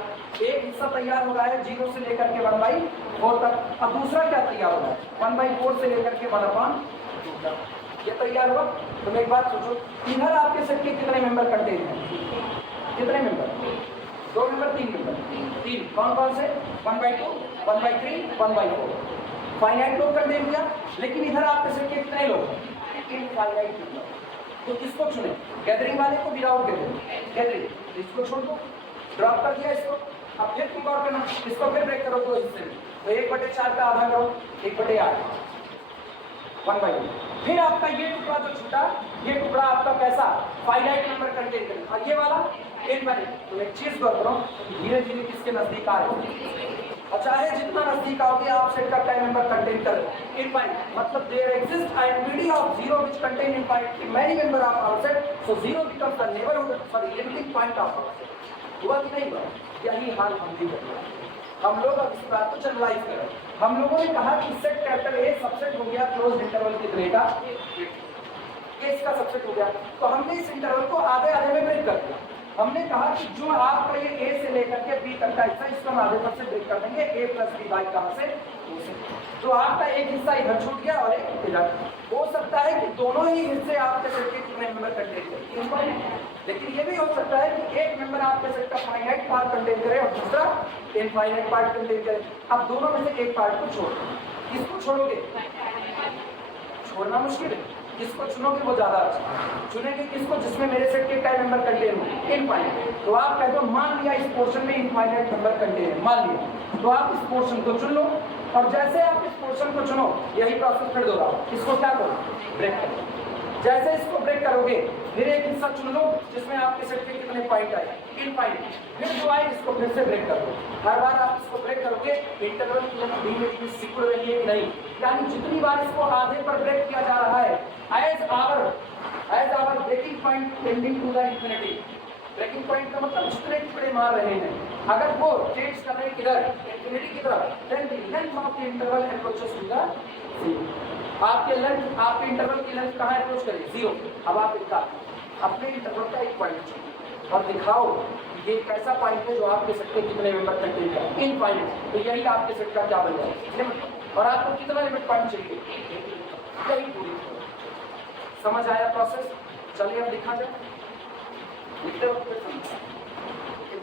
एक हिस्सा तैयार हो रहा है 0 से लेकर के 1/4 तक। अब दूसरा क्या तैयार हो रहा है, 1/4 से लेकर के 1/2 तक। ये तैयार हुआ। तो एक बात सोचो, इधर आपके सेट के कितने मेंबर कंटेन है, कितने मेंबर, 2 मेंबर, 3 मेंबर, 3। कौन कौन से, 1/2 1/3 1/4। फाइनाइट लोग कंटेन किया। लेकिन इधर आपके सेट के कितने लोग, इनफाइनाइट लोग। तो किसको चुने, गैदरिंग वाले को, विदाउट गैदरिंग। इसको छोड़ दो, ड्रॉप कर दिया इसको। अब फिर तुम गौर करना, इसको फिर ब्रेक करो 2 हिस्से में, तो 1/4 का आधा करो, 1/8 1/2। फिर आपका ये टुकड़ा जो छूटा, ये टुकड़ा आपका कैसा, फाइनाइट नंबर कंटेन करेगा, और ये वाला इनफाइनाइट। तो एक चीज गौर करो, धीरे धीरे किसके नजदीक आ रहे हो, चाहे जितना नजदीक आओगे आप सेट का टाइम मेंबर कंटेन कर इनफाइनाइट, मतलब there exist identity of zero which contain infinite many member of our set, so zero becomes the neighbourhood for limiting point of our set. हुआ कि नहीं हुआ? यही हाल हम भी कर रहे हैं। हम लोग अब इस बात को जनरलाइज करें। हम लोगों ने कहा कि सेट कैपिटल ए सबसेट हो गया क्लोज इंटरवल कितने का, ये इसका सबसेट हो गया, तो हमने इस इंटरवल को आधे आधे में ब्रेक कर दिया। हमने कहा कि जो आपका ये ए से लेकर के बी तक का हिस्सा, इसको हम आधे पर से ब्रेक कर देंगे, ए प्लस बी बाई कहां से, ओ से। तो आपका एक हिस्सा इधर छूट गया और एक इधर। हो सकता है कि दोनों ही हिस्से आपके सेट के कितने मेंबर कंटेन करें, लेकिन ये भी हो सकता है कि एक मेंबर आपके सेट का फाइनाइट पार्ट कंटेन करे और दूसरा इनफाइनाइट पार्ट कंटेन करे। अब दोनों में से एक पार्ट को छोड़, किसको छोड़ोगे? छोड़ना मुश्किल है, किसको चुनोगे वो ज्यादा अच्छा। चुनेंगे किसको? जिसमें मेरे सेट के टाइम मेंबर कंटेन हो इनफाइनाइट। तो आप कहते हो मान लिया इस पोर्शन में इनफाइनाइट मेंबर कंटेन है, मान लिया, तो आप इस पोर्शन को चुन लो और जैसे आप इस पोर्शन को चुनो यही प्रोसेस फिर दोहराओ। इसको क्या करो? ब्रेक करो। जैसे इसको ब्रेक करोगे फिर एक हिस्सा चुन लो जिसमें आपके सेट के कितने पॉइंट आए इनफाइनाइट, फिर जो आए इसको फिर से ब्रेक कर दो। हर बार आप इसको ब्रेक करोगे इंटरवल की लंबाई सिकुड़ रही है कि नहीं, यानी जितनी बार इसको आधे पर ब्रेक किया जा रहा है as our breaking point tending to the infinity. Breaking point का मतलब जितने टुकड़े मार रहे हैं अगर वो टेंड्स कर रहे हैं किधर, इंफिनिटी की तरफ, then the length of the interval approaches to the zero. आपके लेंथ, आपके इंटरवल की लेंथ कहाँ अप्रोच करें? जीरो। अब आप इनका अपने इंटरवल का एक पॉइंट चुनो और दिखाओ ये एक ऐसा पॉइंट है जो आपके सेट के कितने मेंबर कंटेन करेगा इनफाइनाइट, तो यही आपके सेट का क्या बन जाएगा। और आपको कितना लिमिट पॉइंट चाहिए, यही पूरी। समझ आया प्रोसेस? चलिए अब दिखा जाए, लिखते वक्त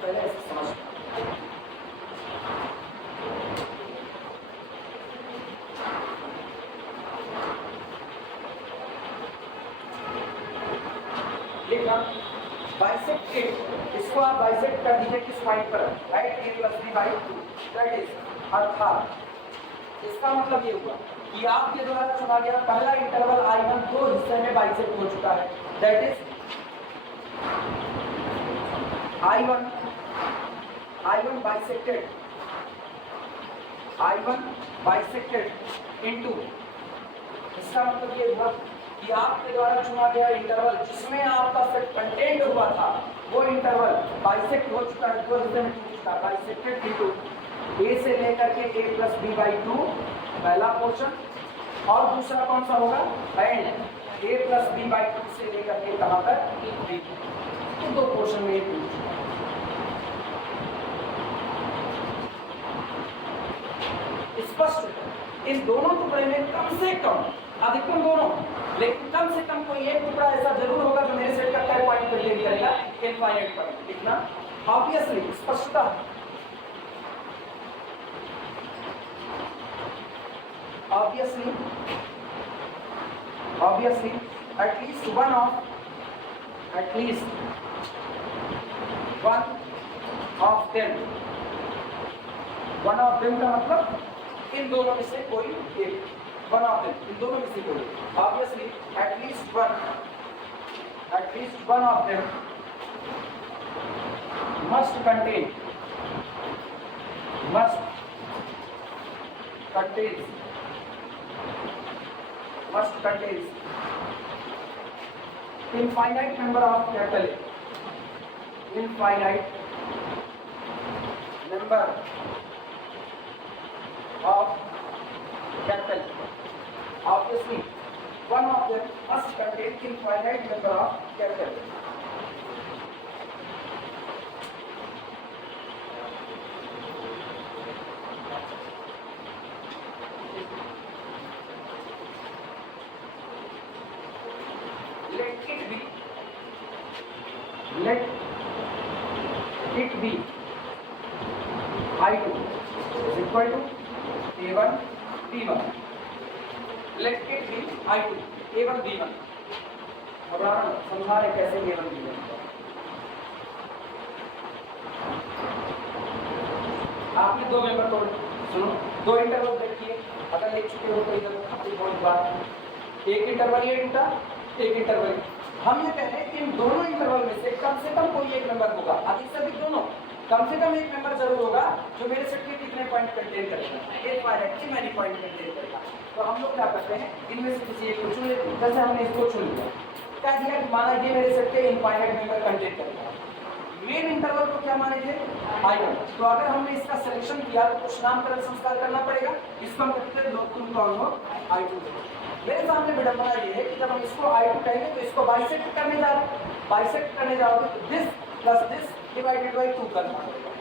पहले ऐसे समझ। बाइसेक्ट ए, इसको आप बाइसेक्ट कर दीजिए किस पॉइंट पर, right, a plus b by 2, that is अर्थात इसका मतलब ये हुआ कि आपके द्वारा चुना गया पहला इंटरवल I1 दो हिस्से में बाइसेक्ट हो चुका है, that is I1 bisected into, इसका मतलब ये हुआ कि आपके द्वारा चुना गया इंटरवल जिसमें आपका सेट कंटेंट हुआ था वो इंटरवल बाइसेक्ट हो चुका है, दो हिस्से में टूट चुका है, बाइसेक्टेड इनटू ए से लेकर के ए प्लस बी बाई 2 पहला पोर्शन, और दूसरा कौन सा होगा, and a plus b by 2 से लेकर के कहां तक, बी, तो दो पोर्शन में टूट चुका है। स्पष्ट इन दोनों टुकड़े में कम से कम, अधिकतम दोनों, लेकिन कम से कम कोई एक टुकड़ा ऐसा जरूर होगा जो मेरे सेट का क्या पॉइंट कंटेन करेगा, इनफाइनाइट पॉइंट। लिखना ऑब्वियसली, स्पष्टता, obviously at least one of them का मतलब इन दोनों में से कोई एक, one of them, इन दोनों में से कोई, obviously at least one of them must contains infinite number of capital A, infinite number of capital A. Obviously one of them must contain infinite number of capital A. Let it be I2 is equal to A1 B1. Let it be I2 A1 B1. अब समझा रहे कैसे A1 B1। आपने दो member तोड़, सुनो, दो interval break किए, अगर लिख चुके हो तो इधर खाली बहुत बात, एक इंटरवल ये टूटा, एक इंटरवल। हम ये कह रहे हैं कि इन दोनों इंटरवल में से कम कोई एक नंबर होगा, अधिक से अधिक दोनों, कम से कम एक मेंबर जरूर होगा जो मेरे सेट के कितने पॉइंट कंटेन करेगा, एक फाइनाइट की मैनी पॉइंट कंटेन करेगा। तो हम लोग क्या करते हैं, इनमें से किसी एक को चुन लेते हैं। जैसे हमने इसको चुन लिया, क्या दिया कि माना ये मेरे सेट के इनफाइनाइट मेंबर कंटेन करेगा। मेन इंटरवल को क्या माने थे, I1। तो अगर हमने इसका सिलेक्शन किया तो कुछ नामकरण संस्कार करना पड़ेगा। इसको हम कहते हैं लोग तुम कौन हो, I2। मेरे सामने विडंबना ये है कि जब हम इसको I2 कहेंगे तो इसको बाइसेक्ट करने जा रहे हैं। बाइसेक्ट करने जाओगे तो this plus this divided by 2 करना पड़ेगा।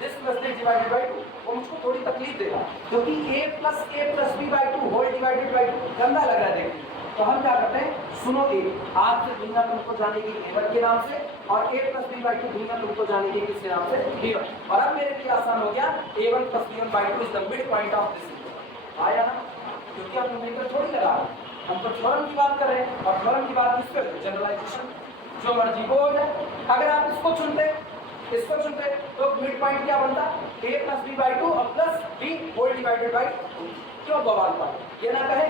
This plus this divided by 2 वो मुझको थोड़ी तकलीफ देगा, क्योंकि a plus b by 2 whole divided by 2 गंदा लग रहा है देखने। तो हम क्या करते हैं, सुनो ए, आज से दुनिया तुमको जानेगी a1 के नाम से, और a प्लस b बाई 2 दुनिया तुमको जानेगी किसके नाम से, b1। और अब मेरे लिए आसान हो गया, a1 plus b1 by 2 is the mid point of this. आया ना, क्योंकि हम न्यूमेरिकल थोड़ी लगा रहे हैं, हम तो थ्योरम की बात कर रहे हैं। और थ्योरम की बात किस पे, जनरलाइजेशन, जो मर्जी को हो जाए। अगर आप इसको चुनते तो मिड पॉइंट क्या बनता, a प्लस b बाई 2 और plus b whole divided by 2। क्यों बवाल पाए, ये ना कहे।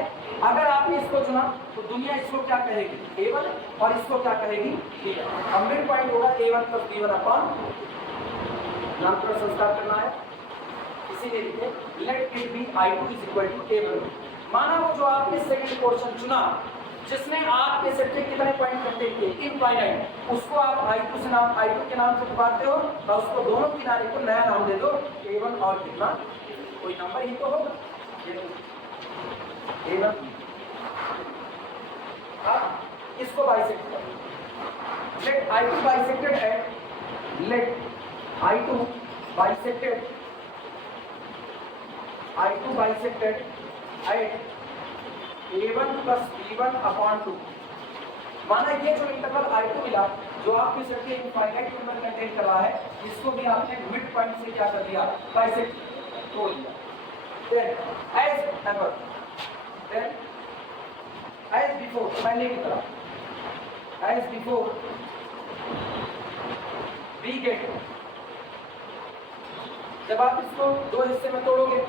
अगर आपने इसको चुना तो दुनिया इसको क्या कहेगी, a1, और इसको क्या कहेगी, b1। अब मिड पॉइंट होगा a1 प्लस b1 अपॉन, नामकरण संस्कार करना है, इसीलिए लिखे let it be I2 is equal to a1। माना वो जो आपने सेकंड पोर्शन चुना जिसने आपके सेट के कितने पॉइंट कंटेन किए, इनफाइनाइट, उसको आप I2 से नाम, I2 के नाम से पुकारते हो, और उसको दोनों किनारे को नया नाम दे दो a1 और कितना, कोई नंबर ही तो होगा a1। अब इसको बाइसेक्ट करो, let I2 bisected at, let I2 bisected, I2 bisected at a1 plus b1 upon 2। माना ये जो इंटरवल I2 मिला, जो आपके सेट के इनफाइनाइट नंबर कंटेन कर रहा है, इसको भी आपने मिड पॉइंट से क्या कर दिया, बाइसेक्ट तोड़ दिया। Then as ever, then as before, पहले की तरह, एज बिफोर वी गेट, जब आप इसको दो हिस्से में तोड़ोगे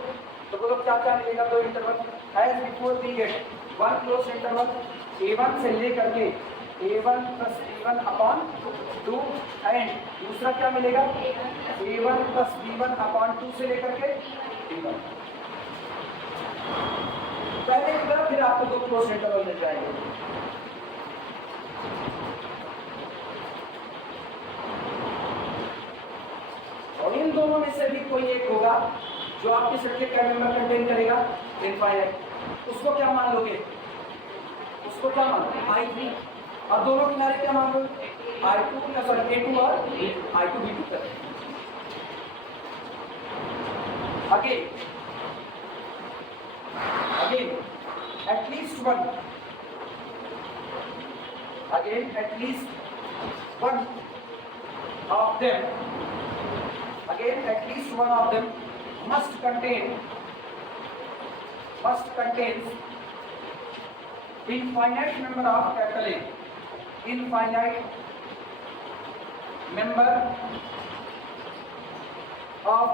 तो बोलो क्या क्या मिलेगा, दो interval, as before we get one close interval a1 से लेकर के a1 plus b1 upon 2, and दूसरा क्या मिलेगा, a1 प्लस b1 अपॉन 2 से लेकर के b1। पहले की तरह फिर आपको दो क्लोज इंटरवल मिल जाएंगे। और इन दोनों में से भी कोई एक होगा जो आपके सेट के क्या मेंबर कंटेन करेगा, इनफाइनाइट। उसको क्या मान लोगे, उसको क्या मान लो, I3। और दोनों किनारे क्या मान लो, I2 सॉरी A2 और I2 B2 कर। Again at least one, again at least one of them, again at least one of them must contains infinite number of capital A, infinite member of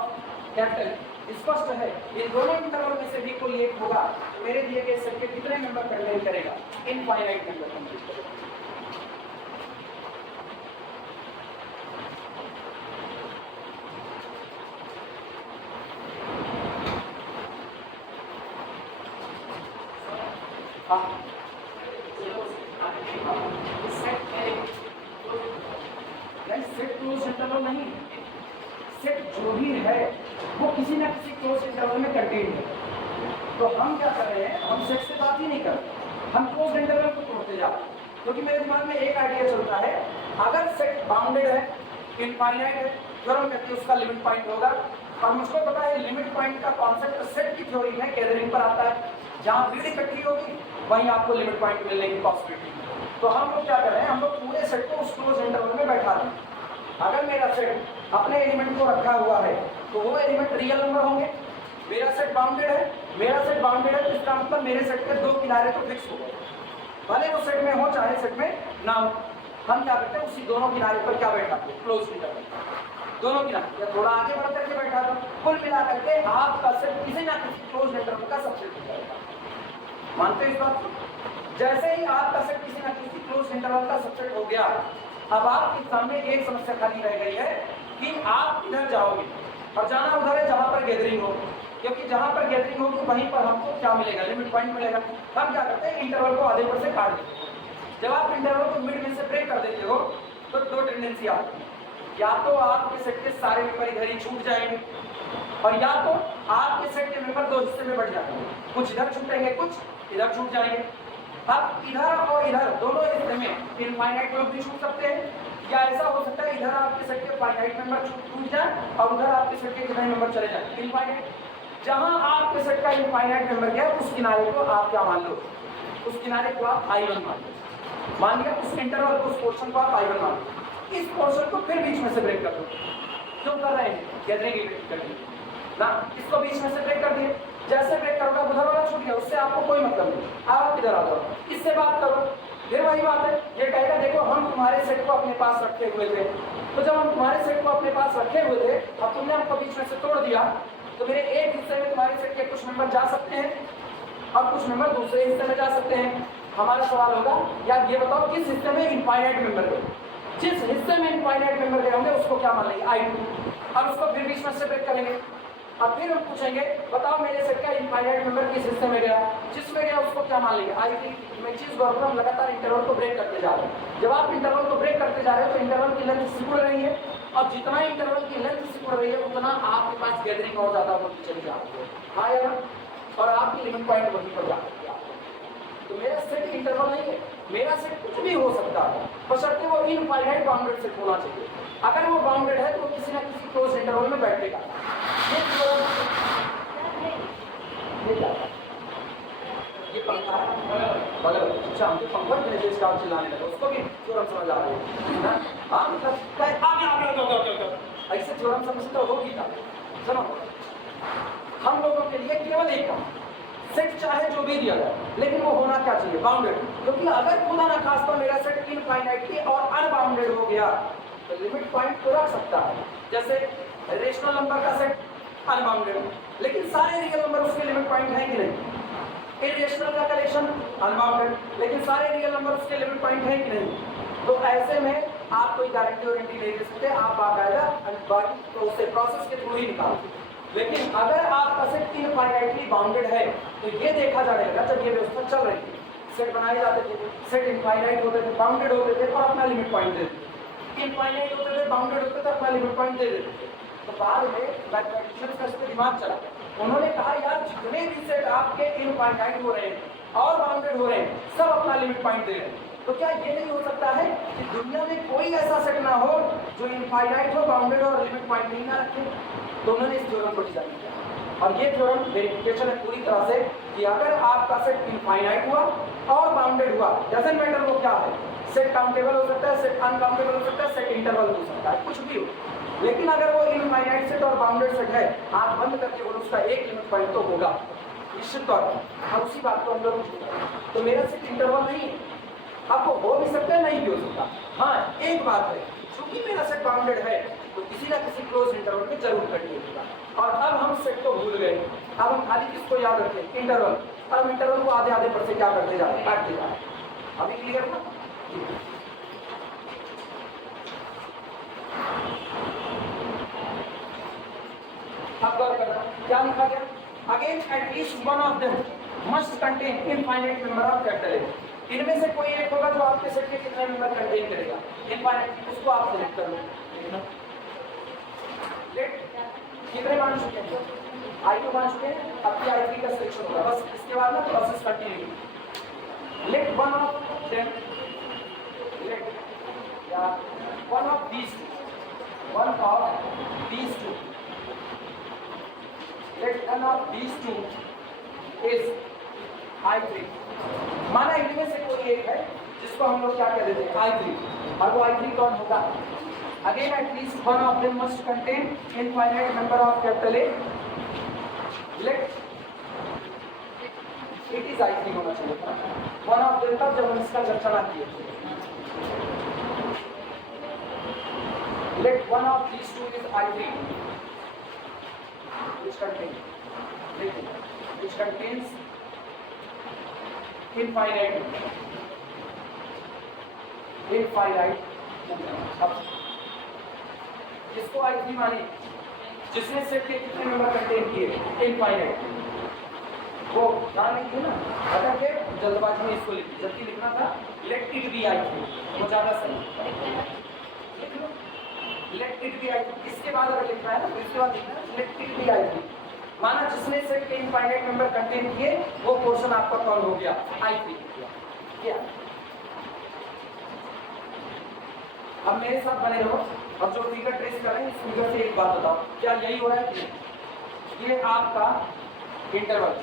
capital। स्पष्ट है, ये दोनों interval में से भी कोई एक होगा तो मेरे दिए गए सेट के कितने मेंबर कंटेन करेगा, इनफाइनाइट मेंबर कंटेन करेगा। सेट क्लोज इंटरवल नहीं, सेट जो भी है वो किसी ना किसी क्लोज इंटरवल में कंटेन है। तो हम क्या कर रहे हैं, हम सेट से बात ही नहीं कर रहे, हम क्लोज इंटरवल को तोड़ते जा रहे हैं। क्योंकि मेरे दिमाग में एक आइडिया चलता है, अगर सेट बाउंडेड है, इनफाइनाइट है, तो हम कहते हैं उसका लिमिट पॉइंट होगा। और मुझको पता है लिमिट पॉइंट का कॉन्सेप्ट सेट की थ्योरी में गैदरिंग पर आता है, जहाँ भीड़ इकट्ठी होगी वहीं आपको लिमिट पॉइंट मिलने की पॉसिबिलिटी है। तो हम लोग क्या कर रहे हैं, हम लोग पूरे सेट को उस क्लोज इंटरवल में बैठा रहे हैं। अगर मेरा सेट अपने एलिमेंट को रखा हुआ है तो वो एलिमेंट रियल नंबर होंगे। मेरा सेट बाउंडेड है, तो इसका मतलब मेरे सेट के दो किनारे तो फिक्स हो गए, भले वो सेट में हो चाहे सेट में ना हो। हम क्या करते हैं, उसी दोनों किनारे पर क्या बैठाते हैं, क्लोज इंटरवल, दोनों किनारे या थोड़ा आगे बढ़ करके बैठा दो। कुल मिला करके आपका सेट किसी ना किसी क्लोज इंटरवल का सबसेट हो जाएगा। मानते हैं इस बात को? जैसे ही आपका सेट किसी ना किसी क्लोज इंटरवल का सबसेट हो गया, अब आपके सामने एक समस्या खाली रह गई है कि आप इधर जाओगे और जाना उधर है जहां पर गैदरिंग हो, क्योंकि जहां पर गैदरिंग होगी वहीं पर हमको क्या मिलेगा, लिमिट पॉइंट मिलेगा। हम क्या करते हैं, इंटरवल को आधे पर से काट देते हैं। जब आप इंटरवल को मिड में से ब्रेक कर देते हो तो दो टेंडेंसी आती है, या तो आपके सेट के सारे मेंबर इधर ही छूट जाएंगे और या तो आपके सेट के मेंबर दो हिस्से में बढ़ जाएंगे, कुछ इधर छूटेंगे कुछ इधर छूट जाएंगे। अब इधर और इधर दोनों हिस्से में इनफाइनाइट लोग भी छूट सकते हैं, या ऐसा हो सकता है इधर आपके सेट के फाइनाइट मेंबर छूट जाए और उधर आपके सेट के कितने मेंबर चले जाए इनफाइनाइट। जहां आपके सेट का इनफाइनाइट मेंबर गया उस किनारे को आप क्या मान लो, उस किनारे को आप I1 मान लिया, उस इंटरवल को, उस पोर्शन को आप I1 मान लो। इस पोर्शन को फिर बीच में से ब्रेक कर दो। क्यों कर रहे हैं, गैदरिंग इफेक्ट करके ना, इसको बीच में से ब्रेक कर दिए। जैसे ब्रेक करोगे उधर वाला छूट गया, उससे आपको कोई मतलब नहीं, आप इधर आ जाओ, इससे बात करो। फिर वही बात है, ये कहेगा देखो हम तुम्हारे सेट को अपने पास रखे हुए थे, तो जब हम तुम्हारे सेट को अपने पास रखे हुए थे अब तुमने हमको बीच में से तोड़ दिया, तो मेरे एक हिस्से में तुम्हारे सेट के कुछ मेंबर जा सकते हैं और कुछ मेंबर दूसरे हिस्से में जा सकते हैं। हमारा सवाल होगा यार ये बताओ किस हिस्से में इनफाइनाइट मेंबर गए, जिस हिस्से में इनफाइनाइट मेंबर गए होंगे उसको क्या मान लेंगे, I2, और उसको फिर बीच में से ब्रेक करेंगे। अब फिर हम पूछेंगे बताओ मेरे सेट का इनफाइनाइट मेंबर किस हिस्से में गया, जिसमें गया उसको क्या मान लेंगे, I3। मैं चीज गौर करो, हम लगातार इंटरवल को ब्रेक करते जा रहे हैं। जब आप इंटरवल को ब्रेक करते जा रहे हो तो इंटरवल की लेंथ सिकुड़ रही है, और जितना इंटरवल की लेंथ सिकुड़ रही है उतना आपके पास गैदरिंग और ज्यादा होती चली जा रही है, हाँ या ना, और आपकी लिमिट पॉइंट वहीं पर जा रही है। तो मेरा सेट इंटरवल नहीं है, मेरा सेट कुछ भी हो सकता है, बशर्ते वो इनफाइनाइट बाउंडेड सेट होना चाहिए। अगर वो बाउंडेड है तो किसी ना किसी क्लोज इंटरवल में बैठेगा। ये पंखा है बगल, अच्छा हमको पंखा के स्टाफ चिल्लाने लगा, उसको भी थ्योरम समझ आ रही है। हाँ मतलब आगे ऐसे थ्योरम समझते हो होगी क्या, सुनो हम लोगों के लिए केवल एक काम, सेट चाहे जो भी दिया जाए लेकिन वो होना क्या चाहिए, बाउंडेड। क्योंकि अगर खुदा ना खास्ता मेरा सेट इनफाइनाइटली और अनबाउंडेड हो गया तो लिमिट पॉइंट तो रख सकता है। जैसे रेशनल नंबर का सेट अनबाउंडेड, लेकिन सारे रियल नंबर उसके लिमिट पॉइंट है कि नहीं। इरेशनल का कलेक्शन अनबाउंडेड, लेकिन सारे रियल नंबर उसके लिमिट पॉइंट है कि नहीं। तो ऐसे में आप कोई गारंटी वारंटी नहीं दे सकते, आप बाकायदा तो उससे प्रोसेस के थ्रू ही निकालते। लेकिन अगर आपका सेट इनफाइनाइटली बाउंडेड है तो ये देखा जाएगा, जब ये व्यवस्था चल रही थी सेट बनाए जाते थे, सेट इनफाइनाइट होते थे, बाउंडेड होते थे और अपना लिमिट पॉइंट देते थे, इनफाइनाइट होते थे, बाउंडेड होते थे, अपना लिमिट पॉइंट दे देते थे। तो बाद में मैथमेटिशियंस का इस पर दिमाग चला, उन्होंने कहा यार जितने भी सेट आपके इनफाइनाइट हो रहे हैं और बाउंडेड हो रहे हैं सब अपना लिमिट पॉइंट दे रहे हैं, तो क्या ये नहीं हो सकता है कि दुनिया में कोई ऐसा सेट ना हो जो इनफाइनाइट हो, बाउंडेड हो और लिमिट पॉइंट नहीं ना रखे। तो उन्होंने इस थ्योरम को डिजाइन किया और ये थ्योरम वेरिफिकेशन है पूरी तरह से कि अगर आपका सेट इनफाइनाइट हुआ और बाउंडेड हुआ, डजंट मैटर वो क्या है, सेट काउंटेबल हो सकता है, सेट अनकाउंटेबल हो सकता है, सेट इंटरवल हो सकता है, कुछ भी हो, लेकिन अगर वो इनफाइनाइट सेट और बाउंडेड सेट है आप बंद करके बोलो उसका एक लिमिट पॉइंट तो होगा निश्चित तौर पर। और उसी बात को हम लोग तो मेरा सेट इंटरवल नहीं है, अब वो हो भी सकता है नहीं भी हो सकता। हाँ एक बात है, चूंकि मेरा सेट बाउंडेड है तो किसी ना किसी क्लोज इंटरवल में जरूर कटिएगा। और अब हम सेट को भूल गए, अब हम खाली किसको याद रखें, इंटरवल। और हम इंटरवल को आधे आधे पर से क्या करते जा रहे हैं, काटते जा रहे हैं। अभी क्लियर ना, अब गौर करना क्या लिखा गया, again at least one of them must contain infinite number of capital A. इनमें से कोई एक होगा जो आपके सेट के कितने मेंबर कंटेन करेगा, इनफाइनाइट, उसको आप सिलेक्ट कर लो। लेट कितने मान चुके हैं, I2 मान चुके हैं, अब I3 का सिलेक्शन होगा, बस इसके बाद ना process continue. Let one of them, let या one of these two, one of these two, let one of these two is I3। माना इनमें से कोई एक है जिसको हम लोग क्या कह देते हैं I3, और वो I3 कौन होगा, again at least one of them must contain infinite number of capital A, let it is I3 होना चाहिए वन ऑफ देम तब जब हम इसका चर्चा ना किए। Late one of these two is I3 which contains infinite number. इसको I3 माने, जिसने सेट के कितने मेंबर कंटेन किए, इनफाइनाइट। वो ध्यान रखिए ना, अगर के जल्दबाजी में इसको लिख, जबकि लिखना था लेट इट बी I3, वो ज्यादा सही। लिख लो लेट इट बी I3, इसके बाद अगर लिखना है ना तो इसके बाद लिखना है लेट इट बी I3, माना जिसने सेट के इनफाइनाइट मेंबर कंटेन किए वो पोर्शन आपका कौन हो गया, I3 क्या। अब मेरे साथ बने रहो, अब जो फिगर ट्रेस करें इस फिगर से एक बात बताओ, क्या यही हो रहा है? ये आपका इंटरवल,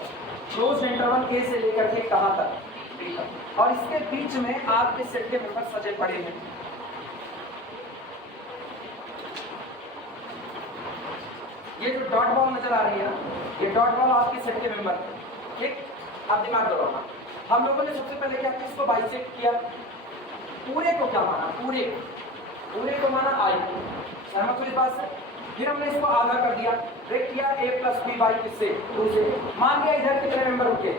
क्लोज इंटरवल ए से लेकर के कहां तक, बी तक, और इसके बीच में आपके सेट के मेंबर सजे पड़े हैं। ये जो डॉट बॉल नजर आ रही है ना, ये डॉट बॉल आपके सेट के मेंबर, ठीक। अब दिमाग लगाओ, हम लोगों ने सबसे पहले क्या किया, इसको बाइसेक्ट किया, पूरे को क्या माना, पूरे को माना I, सहमत हो इस बात से? फिर हमने इसको आधा कर दिया, ब्रेक किया a प्लस बी बाई किससे, 2 से, मान लिया इधर कितने मेंबर रुके,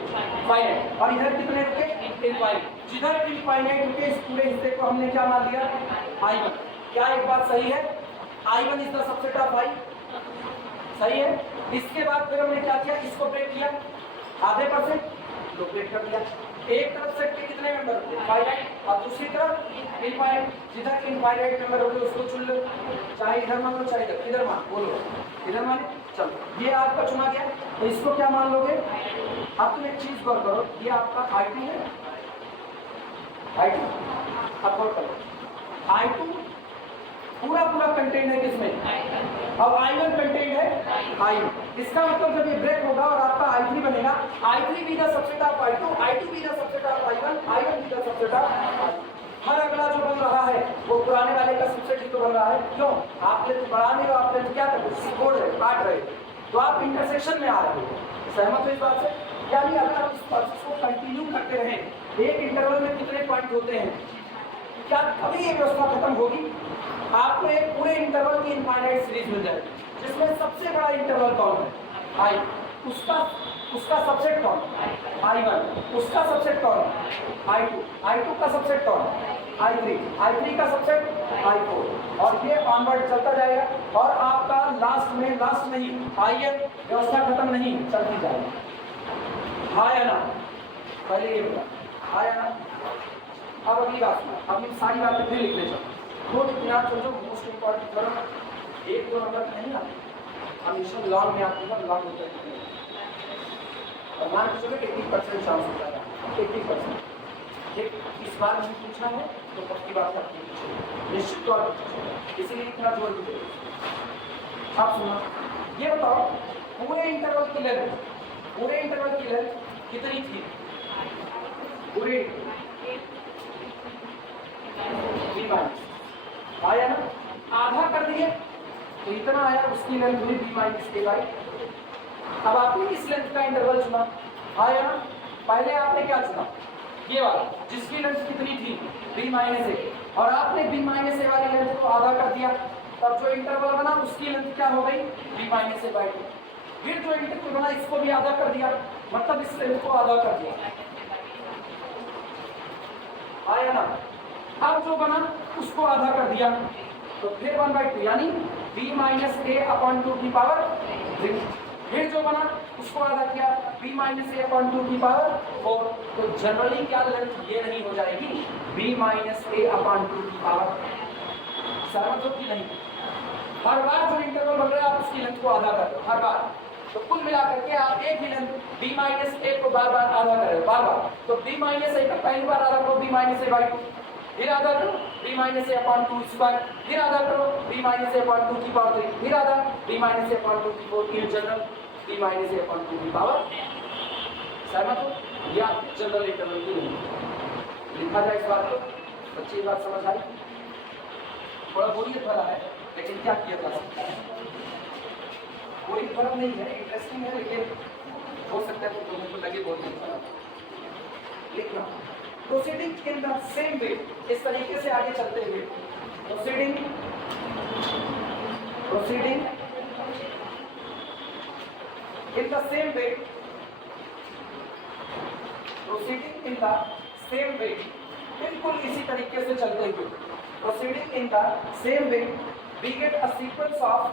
फाइनाइट, और इधर कितने रुके, इनफाइनाइट। जिधर इनफाइनाइट रुके इस पूरे हिस्से को हमने क्या मान लिया, I1। क्या एक बात सही है, I1 is the subset of I, सही है। इसके बाद फिर हमने क्या किया, इसको ब्रेक किया, आधे परसेंट लो ब्रेक कर दिया। एक तरफ सेट के कितने मेंबर होते हैं, फाइनाइट, और दूसरी तरफ इनफाइनाइट। जिधर इनफाइनाइट मेंबर होते हैं उसको चुन लो, चाहे इधर मान लो चाहे इधर मान, बोलो इधर माने, चलो ये आपका चुना गया, तो इसको क्या मान लोगे। अब तुम एक चीज गौर करो, ये आपका I2 है, I2 अब गौर करो, I2 पूरा कंटेंट है किसमें, अब I1 कंटेंट है I1। इसका मतलब जब ये ब्रेक होगा और आपका I3 बनेगा, I3 भी the subset of I2, I2 भी the subset of I1, I1 भी द सबसेट ऑफ I2। हर अगला जो बन रहा है वो पुराने वाले का सबसेट ही तो बन रहा है, क्यों, आप लेंथ बढ़ा रहे हो, आप लेंथ क्या कर रहे हो, छोड़ रहे हो, काट रहे हो, तो आप इंटरसेक्शन में आ रहे हो। सहमत हो इस बात से? यानी अगर हम इस प्रोसेस को कंटिन्यू करते रहें, एक इंटरवल में कितने पॉइंट होते हैं, क्या कभी ये व्यवस्था खत्म होगी? आपको एक पूरे इंटरवल की इनफाइनाइट सीरीज मिल जाएगी, जिसमें सबसे बड़ा इंटरवल कौन है, I, उसका सबसेट कौन, I1, उसका सबसेट कौन, I2, I2 का सबसेट कौन, I3, I3 का सबसेट I4, और ये ऑनवर्ड चलता जाएगा, और आपका लास्ट नहीं IN व्यवस्था खत्म नहीं, चलती जाएगी। हाँ या ना, पहले ये बोला हाँ या ना। अब अगली बात, अब ये सारी बातें फिर लिख ले जाओ, नोट याद समझो, मोस्ट इंपॉर्टेंट थ्योरम, एक दो नंबर नहीं आते, हमेशा लॉन्ग में आते हैं, लॉन्ग होता है, और मान के चलो 80% चांस होता है, 80%। ठीक, इस बार नहीं पूछा है तो पक्की बात आपने पूछी, निश्चित तौर पर, इसीलिए इतना जोर दीजिए। आप सुनो, ये बताओ पूरे इंटरवल की लेंथ कितनी थी, पूरे आया ना, आधा कर दिए तो इतना आया, उसकी लेंथ हुई b माइनस a बाई। अब आपने इस लेंथ का इंटरवल चुना, आया ना, पहले आपने क्या चुना, ये वाला जिसकी लेंथ कितनी थी, b माइनस a, और आपने b माइनस a वाली लेंथ को आधा कर दिया, तब जो इंटरवल बना उसकी लेंथ क्या हो गई, b माइनस a बाई 2। फिर जो इंटरवल बना इसको भी आधा कर दिया, मतलब इस लेंथ को आधा कर दिया, आया ना। अब जो बना उसको आधा कर दिया, तो फिर 1/2 यानी b माइनस a अपॉन 2 की पावर 3। फिर जो बना उसको आधा किया, b माइनस a अपॉन 2 की पावर 4। तो जनरली क्या लेंथ ये नहीं हो जाएगी, b माइनस a अपॉन 2 की पावर, सहमत हो कि नहीं? हर बार जो इंटरवल बन रहा है आप उसकी लेंथ को आधा कर दो, हर बार। तो कुल मिलाकर के आप एक ही लेंथ b माइनस a को बार बार आधा कर रहे हो, बार बार। तो b माइनस a का पहली बार आधा करो, b माइनस a बाई 2, फिर आधा करो b minus a upon 2 square, फिर आधा करो b माइनस a अपॉन 2 की पावर 3, फिर आधा b माइनस a अपॉन 2 की 4, in general b minus a upon 2 की पावर। सहमत हो? या जनरल इंटरवल की नहीं लिखा जाए इस बात को, बच्चे ये बात समझ आई? थोड़ा बोरियत भरा है, लेकिन क्या किया जा सकता है, कोई फर्क नहीं है, इंटरेस्टिंग है, लेकिन हो सकता है तो लोगों को लगे बहुत अच्छा लिखना। Proceeding in the same way, इस तरीके से आगे चलते हुए, proceeding in the same way, बिल्कुल इसी तरीके से चलते हुए, proceeding in the same way we get a sequence of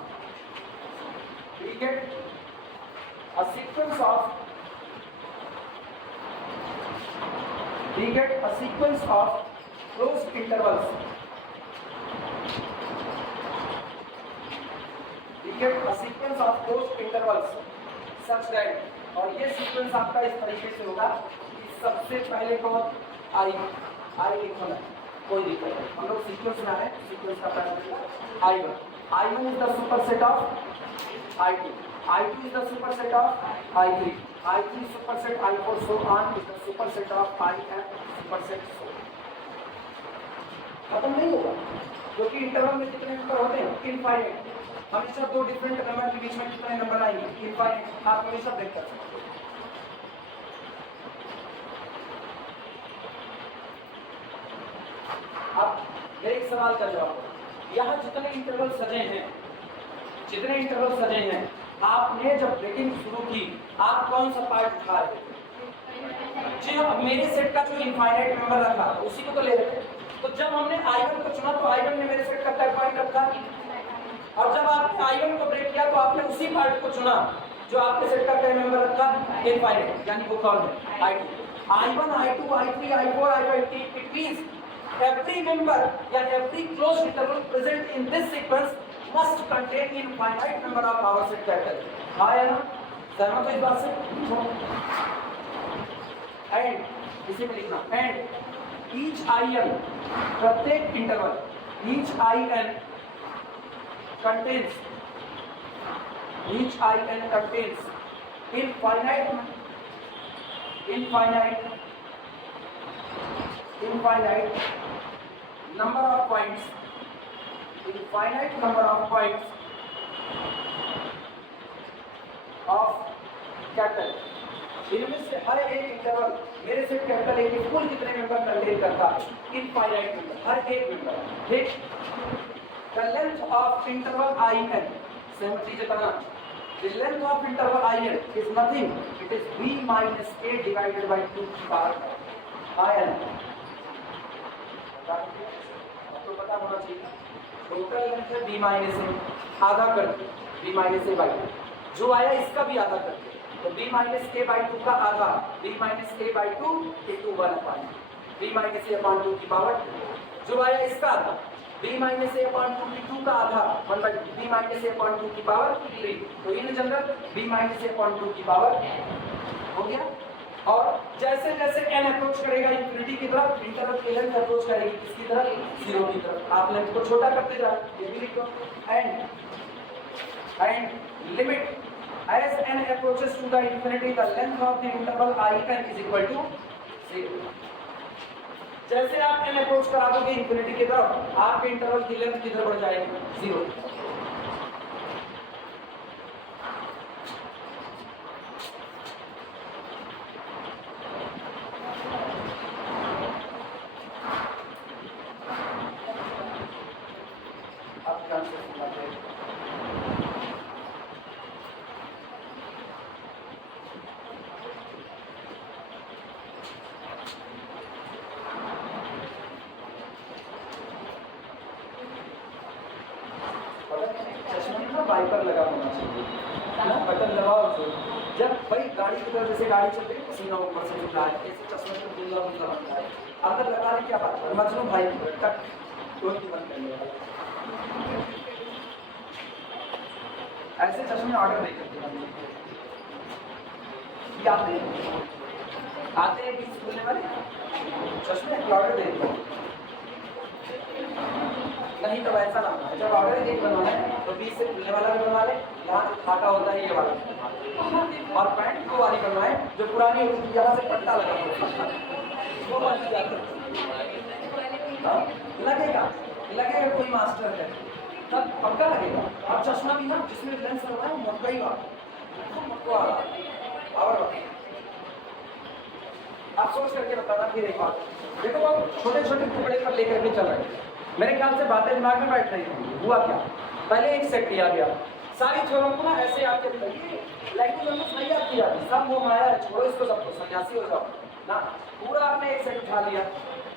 closed intervals. We get a sequence of closed intervals such that, और ये सीक्वेंस आपका इस तरीके से होगा कि सबसे पहले कौन आई लिखना है, कोई दिक्कत नहीं, हम लोग सीक्वेंस बना रहे हैं, सीक्वेंस का पहले I1 is the superset of I2 is the superset of I3 superset I4 so on is the superset of I and superset so. खत्म नहीं होगा क्योंकि इंटरवल में कितने नंबर होते हैं, इनफाइनाइट, हमेशा दो डिफरेंट नंबर के बीच में कितने नंबर आएंगे, इनफाइनाइट, आप हमेशा देख सकते हैं। अब मेरे एक सवाल का जवाब, यहाँ जितने इंटरवल सजे हैं, आपने जब ब्रेकिंग शुरू की, आप कौन सा पार्ट उठा रहे थे? जी, अब मेरे सेट का जो इनफाइनाइट मेंबर रखा उसी को तो ले रहे थे। तो जब हमने I1 को चुना तो I1 ने मेरे सेट का क्या पॉइंट रखा, और जब आपने I1 को ब्रेक किया तो आपने उसी पार्ट को चुना जो आपके सेट का क्या मेंबर रखा, इनफाइनाइट, यानी वो कौन है, I2, I1, I2, I3, I4, I5, it means every member या every closed interval present in this sequence must contain infinite number of our set capital. हाँ या ना, सहमत हो इस बात से? And इसी में लिखना, and each IN, प्रत्येक interval, each IN contains infinite number of points of capital. इनमें से हर एक इंटरवल मेरे सेट कैपिटल ए के कुल कितने मेंबर कंटेन करता है, इनफाइनाइट मेंबर, हर एक मेंबर, ठीक। The length of interval IN, सहमति जताना, the length of interval IN is nothing, it is b minus a divided by 2 की पावर IN। तो पता होना चाहिए टोटल लेंथ है b minus a, आधा कर दो b minus a by 2, जो आया इसका भी आधा कर दो, तो b minus a by 2 का आधा, b minus a by 2 into 1 upon b minus a upon 2 की पावर, जो आया इसका आधा, b minus a upon 2 की 2 का आधा 1 by b minus a upon 2 की पावर 3, तो in general b minus a upon 2 की पावर हो गया। और जैसे जैसे n अप्रोच करेगा इंफिनिटी की तरफ, इंटरवल की लेंथ अप्रोच करेगी किसकी तरफ, 0 की तरफ, आप लेंथ को छोटा करते जाओ, ये भी लिखो, and limit as n approaches to the infinity the length of the interval IN is equal to 0। जैसे आप n अप्रोच कराओगे इंफिनिटी की तरफ, आपके इंटरवल की लेंथ किधर बढ़ जाएगी, 0। वाइपर लगा होना चाहिए ना, बटन दबाओ तो जब भाई गाड़ी की तरफ जैसे गाड़ी चल रही है पसीना ऊपर से निकला है, ऐसे चश्मे को बुंदा बुंदा बनता है, अंदर लगाने क्या बात है, मजनू भाई कट तुरंत बंद कर लिया, ऐसे चश्मे ऑर्डर नहीं करते, आते हैं बीच खुलने वाले चश्मे ऑर्डर दे दो, नहीं तो ऐसा ना है, जब ऑर्डर एक बनवाना है तो बीच से खुलने वाला भी बनवा ले, यहाँ जो फाटा होता है ये वाला, और पैंट को वाली बनवाए जो पुरानी यहाँ से पट्टा लगा होता है वो बन जाता है, लगेगा कोई मास्टर है तब पक्का लगेगा। और चश्मा भी ना जिसमें लेंस लगवाए मक्का ही वाला और आप सोच करके बताना फिर एक बात, देखो आप छोटे छोटे टुकड़े पर लेकर के चल रहे हैं, मेरे ख्याल से बातें दिमाग में बैठ रही होंगी। हुआ क्या, पहले एक सेट लिया गया, सारी छोरों को ना ऐसे याद करते हैं, लैंग्वेज नहीं याद की जाती, सब वो माया है, छोड़ो इसको, सबको सन्यासी हो जाओ ना, पूरा आपने एक सेट उठा लिया,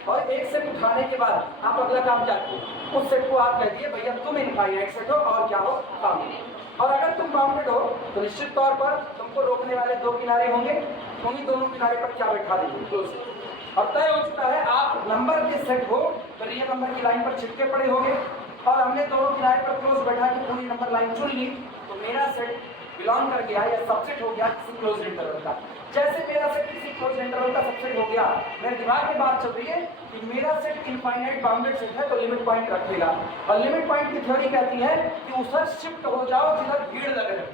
और एक सेट उठाने के बाद आप अगला काम क्या किए, उस सेट को आप कह दिए भैया तुम इनफाइनाइट सेट हो और क्या हो, बाउंडेड। और अगर तुम बाउंडेड हो तो निश्चित तौर पर तुमको रोकने वाले दो किनारे होंगे, उन्हीं दोनों किनारे पर क्या बैठा देंगे, क्लोज। और तय हो चुका है आप नंबर के सेट हो तो रियल नंबर की लाइन पर चिपके पड़े होंगे, और हमने दोनों किनारे पर क्लोज बैठा के पूरी नंबर लाइन चुन ली, तो मेरा सेट बिलोंग कर गया या सबसेट हो गया किसी क्लोज इंटरवल का। जैसे मेरा सेट किसी क्लोज इंटरवल का सबसेट हो गया, मेरे दिमाग में बात चल रही है कि मेरा सेट इनफाइनाइट बाउंडेड सेट है तो लिमिट पॉइंट रखेगा, और लिमिट पॉइंट की थ्योरी कहती है कि उधर शिफ्ट हो जाओ जिधर भीड़ लग रही है,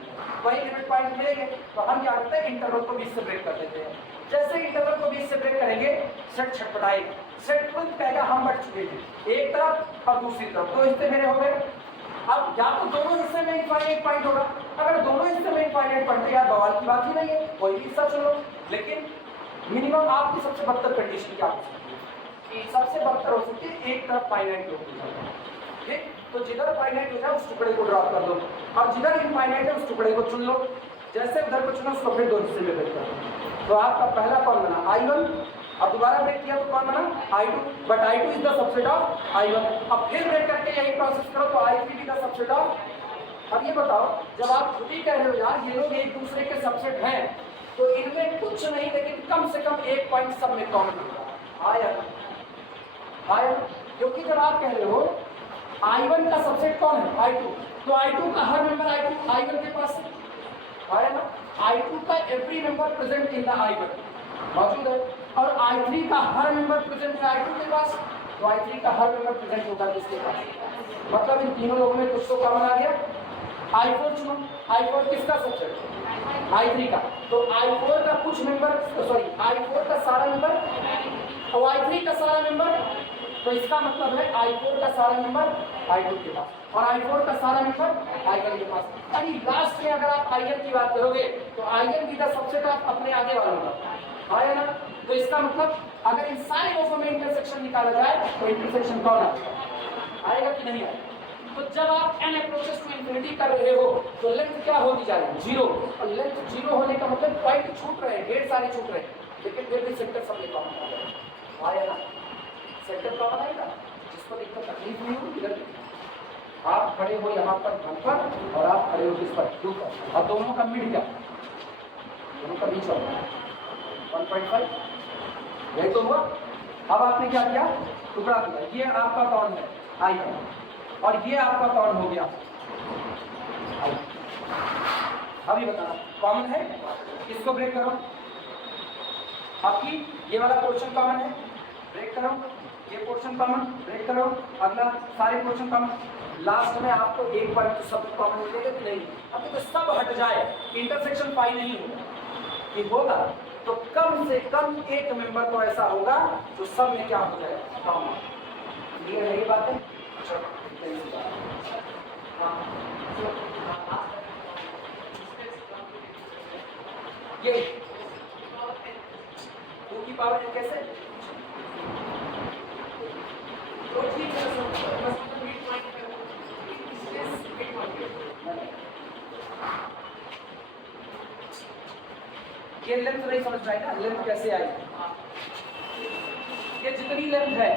वही लिमिट पॉइंट मिलेंगे। तो हम क्या करते हैं, इंटरवल को बीच से ब्रेक कर देते हैं। जैसे इंटरवल को बीच से ब्रेक करेंगे सेट छटपटाएगा, सेट खुद कहेगा हम बढ़ चुके हैं एक तरफ और दूसरी तरफ, दो हिस्से मेरे हो गए। अब या तो दोनों हिस्से में इनफाइनाइट पॉइंट होगा, अगर दोनों हिस्से में इनफाइनाइट पॉइंट है यार बवाल की बात ही नहीं है, कोई भी हिस्सा चुनो। लेकिन मिनिमम आपकी सबसे बदतर कंडीशन क्या हो सकती है, कि सबसे बदतर हो सकती है एक तरफ फाइनाइट हो जाए, ठीक। तो जिधर फाइनाइट हो जाए उस टुकड़े को ड्रॉप कर दो, और जिधर इनफाइनाइट है उस टुकड़े को चुन लो। जैसे उधर को चुना उसको फिर दो हिस्से में ब्रेक कर दो, तो आपका पहला कौन बना, I1। अब दोबारा ब्रेक किया तो कौन बना, I2, but I2 is the subset of I1। अब फिर ब्रेक करके यही प्रोसेस करो तो I3 भी द सबसेट ऑफ। अब ये बताओ, जब आप खुद ही कह रहे हो यार ये लोग एक दूसरे के सबसेट हैं, तो इनमें कुछ नहीं लेकिन कम से कम एक पॉइंट सब में कॉमन होगा, आया। क्योंकि जब आप कह रहे हो I1 का सबसेट कौन है, I2, तो I2 का हर मेंबर I1 के पास है ना, I2 का every member present in the I1 मौजूद है, और I3 का हर मेंबर प्रेजेंट है I2 के पास, तो I3 का हर मेंबर प्रेजेंट होगा किसके पास, मतलब इन तीनों लोगों में कुछ तो कॉमन आ गया। I4 चुनो, I4 किसका सबसेट, I3 का, तो I4 का कुछ मेंबर, सॉरी I4 का सारा मेंबर और I3 का सारा मेंबर, तो इसका मतलब है I4 का सारा मेंबर I2 के पास और I4 का सारा मेंबर I1 के पास। अभी लास्ट में अगर आप I1 की बात करोगे तो I1 भी द सबसेट ऑफ अपने आगे वालों का आया ना, तो इसका मतलब अगर इन सारे ग्रुपों में इंटरसेक्शन निकाला जाए तो इंटरसेक्शन कौन आएगा कि नहीं आएगा। तो जब आप n अप्रोचेस टू इंफिनिटी कर रहे हो तो लेंथ क्या होती जा रही है, जीरो, और लेंथ जीरो होने का मतलब पॉइंट छूट रहे हैं, ढेर सारे छूट रहे हैं, लेकिन फिर भी सेक्टर सबने कॉमन आया ना, सेक्टर कॉमन आएगा, जिसको देखकर तकलीफ नहीं होगी। इधर आप खड़े हो यहाँ पर धन पर और आप खड़े हो किस पर, टू पर, और दोनों का मिड क्या, दोनों का बीच होगा 1.5, यही तो हुआ। अब आपने क्या किया, टुकड़ा दिया, ये आपका कौन है I1 और ये आपका कौन हो गया I। अभी बताना कॉमन है, इसको ब्रेक करो, आपकी ये वाला पोर्शन कॉमन है, ब्रेक करो, ये पोर्शन कॉमन, ब्रेक करो, अगला सारे पोर्शन कॉमन, लास्ट में आपको एक पॉइंट तो सब कॉमन मिलेगा कि नहीं। अब तो सब हट जाए, इंटरसेक्शन पाई नहीं होगा, कि होगा तो कम से कम एक मेंबर तो ऐसा होगा जो सब में क्या हो जाएगा कॉमन। ये है बात है। ये 2 की पावर कैसे, तो ठीक है, ये लेंथ नहीं समझ पाए ना, लेंथ कैसे आई, ये जितनी लेंथ है,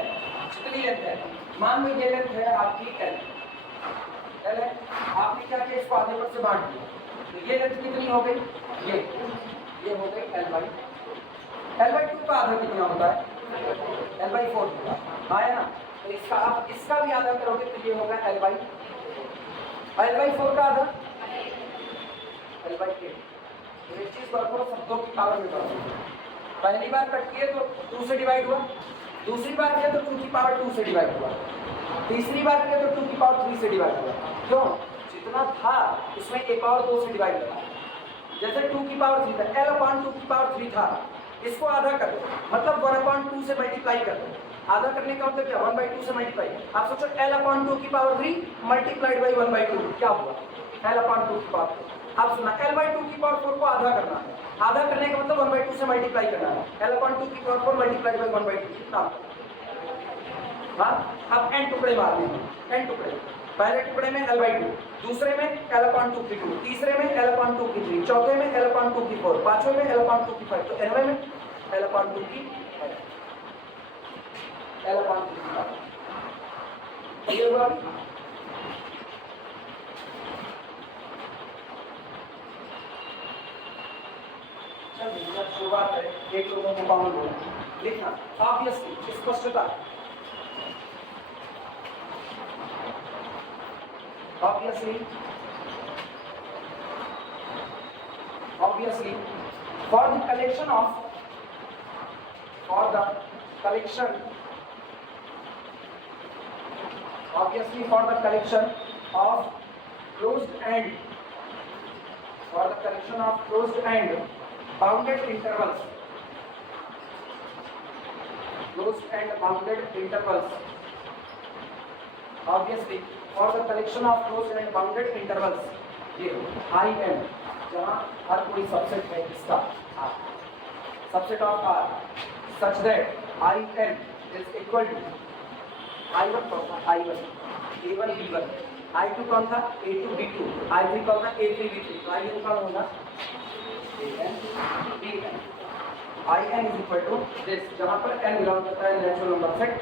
मान लो ये लेंथ है आपकी L है, आपने क्या किया, इसको आधे पर से बांट दिया, तो ये लेंथ कितनी हो गई, ये हो गई L/2 का आधा कितना होता है, L/4 होता है, आया ना। तो इसका आप इसका भी आधा करोगे तो ये होगा L/4 का आधा L/8। एक चीज करो, सब 2 की पावर में करो, पहली बार कट किए तो 2 से डिवाइड हुआ, दूसरी बार किया तो 2 की पावर 2 से डिवाइड हुआ, तीसरी बार किया तो 2 की पावर 3 से डिवाइड हुआ। क्यों, जितना था उसमें एक और 2 से डिवाइड हुआ, जैसे 2 की पावर 3 था, L/2 की पावर 3 था, इसको आधा कर दो, मतलब 1/2 से मल्टीप्लाई कर दो। आधा करने का मतलब क्या, 1/2 से मल्टीप्लाई। आप सोचो L/2 की पावर 3 मल्टीप्लाइड बाई 1/2 क्या हुआ, L/2 की पावर 4। आप सुना, L/2 की पावर 4 को आधा करना है, आधा करने का मतलब 1/2 से मल्टीप्लाई करना है, L/2 की पावर 4 मल्टीप्लाइड बाई 1/2 कितना। हाँ, अब n टुकड़े मारने हैं, n टुकड़े, पहले टुकड़े में L/2, दूसरे में L/2 की 2, तीसरे में L/2 की 3, चौथे में L/2 की 4, पांचवें में L/2 की 5, तो nवें में L/2 की 5। L/3 क्लियर हुआ? शुरुआत है एक लोगों को कॉमन बोला लिखना ऑब्वियसली स्पष्टता obviously for the collection of closed and bounded intervals obviously for the collection of closed and bounded intervals ये I m जहाँ हर कोई सबसेट है इसका subset of R such that I m is equal to I1 कौन था I1 A1 B1 I2 कौन था A2 B2 I3 कौन था A3 B3 तो IN कौन होगा AN BN IN is equal to this जहाँ पर n बिलोंग करता है natural number set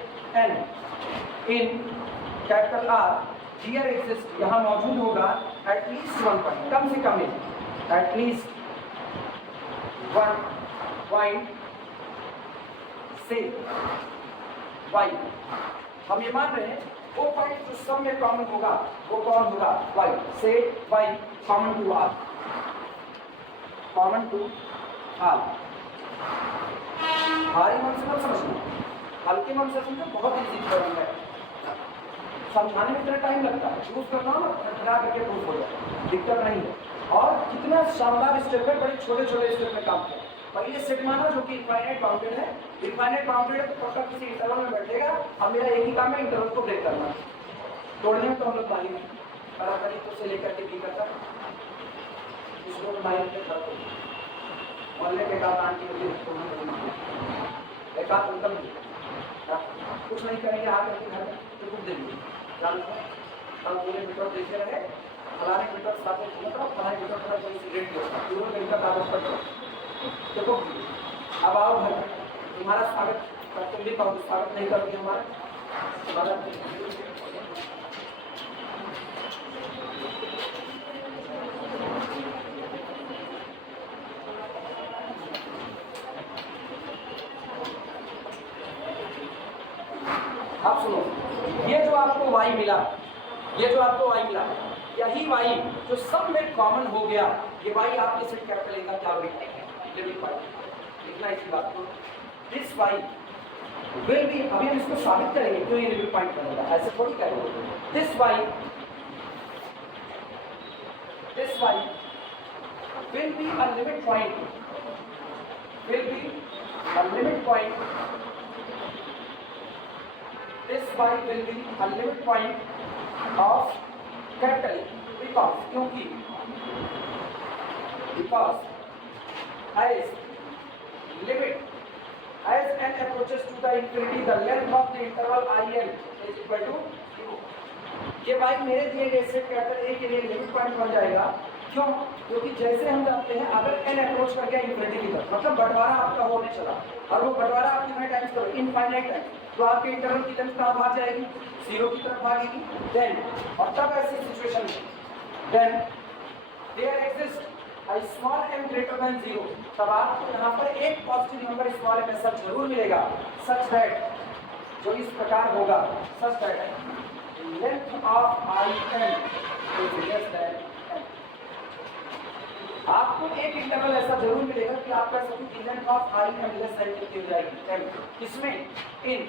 n in capital R here exists यहाँ मौजूद होगा at least one point कम से कम at least one point say y हम ये मान रहे हैं वो पॉइंट जो सब में कॉमन होगा वो कौन होगा y से y कॉमन टू r भारी मन से मत समझना हल्के मन से समझो बहुत इजी प्रॉब्लम है समझाने में इतना टाइम लगता है चूज करना ना खड़ा करके प्रूफ हो जाए दिक्कत नहीं है और कितना शानदार स्टेप है बड़े छोटे छोटे स्टेप में काम किया पहले सेट माना जो कि इनफाइनाइट बाउंडेड है इनफाइनाइट बाउंडेड तो पक्का किसी इंटरवल में बैठेगा अब मेरा एक ही काम है इंटरवल को ब्रेक करना तोड़ने में तो हम लोग माहिर हैं बराबर तो से लेकर के बी करता इसको माहिर पे करते मोहल्ले के का आंटी होती है एक आध अंकल कुछ नहीं करेंगे आकर के घर तो कुछ देंगे जानते हैं कल पूरे मीटर देखे रहे फलाने मीटर साथ में फलाने मीटर थोड़ा कोई रेट होता है पूरे मीटर कागज पर देखो अब आओ घर तुम्हारा स्वागत तुम भी कहो स्वागत नहीं करोगे हमारा आप सुनो ये जो आपको y मिला यही y जो सब में कॉमन हो गया ये y आपके सेट कैपिटल A का क्या लिमिट पॉइंट लिखना इसी बात को दिस y विल बी अभी हम इसको साबित करेंगे क्यों ये लिमिट पॉइंट बनेगा ऐसे थोड़ी करेंगे this y will be a limit point this y will be a limit point of capital because as n approaches to the infinity the length of the interval in is equal to 0 ये भाई मेरे दिए गए set capital A के लिए limit point बन जाएगा क्यों क्योंकि जैसे हम जानते हैं अगर n अप्रोच कर गया इनफिनिटी की तरफ मतलब बंटवारा आपका होने चला और वो बंटवारा आप कितने टाइम्स करो इनफाइनाइट टाइम तो आपके इंटरवल की लेंथ कहाँ भाग जाएगी 0 की तरफ भागेगी देन और तब ऐसी सिचुएशन में then there exist a small m greater than 0 तब आपको यहाँ पर एक पॉजिटिव नंबर स्मॉल m ऐसा जरूर मिलेगा such that जो इस प्रकार होगा such that length of in is less than m आपको एक इंटरवल ऐसा जरूर मिलेगा कि आप कह सकते हैं length of in less than कितनी हो जाएगी m इसमें in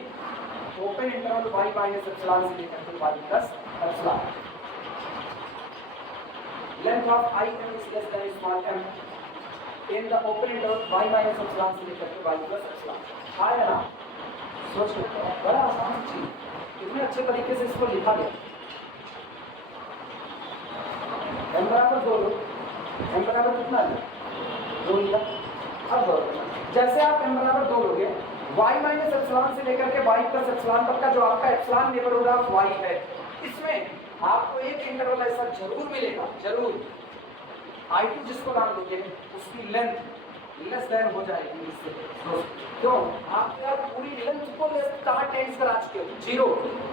open interval y minus epsilon से लेकर के y plus epsilon length of in is less than small m in the open interval y minus epsilon से लेकर के y plus epsilon आया ना सोच सकते हो बड़ा आसान चीज कितने अच्छे तरीके से इसको लिखा गया m बराबर 2 लो m बराबर कितना है 2 लिया अब जैसे आप m बराबर 2 लोगे y minus epsilon से लेकर के y plus epsilon तक का जो आपका epsilon नेबरहुड ऑफ y है इसमें आपको एक इंटरवल ऐसा जरूर मिलेगा जरूर I2 जिसको नाम दोगे उसकी लेंथ लेस देन हो जाएगी इससे। क्यों? आप यार पूरी लेंथ को कहाँ टेंस करा चुके हो? जीरो।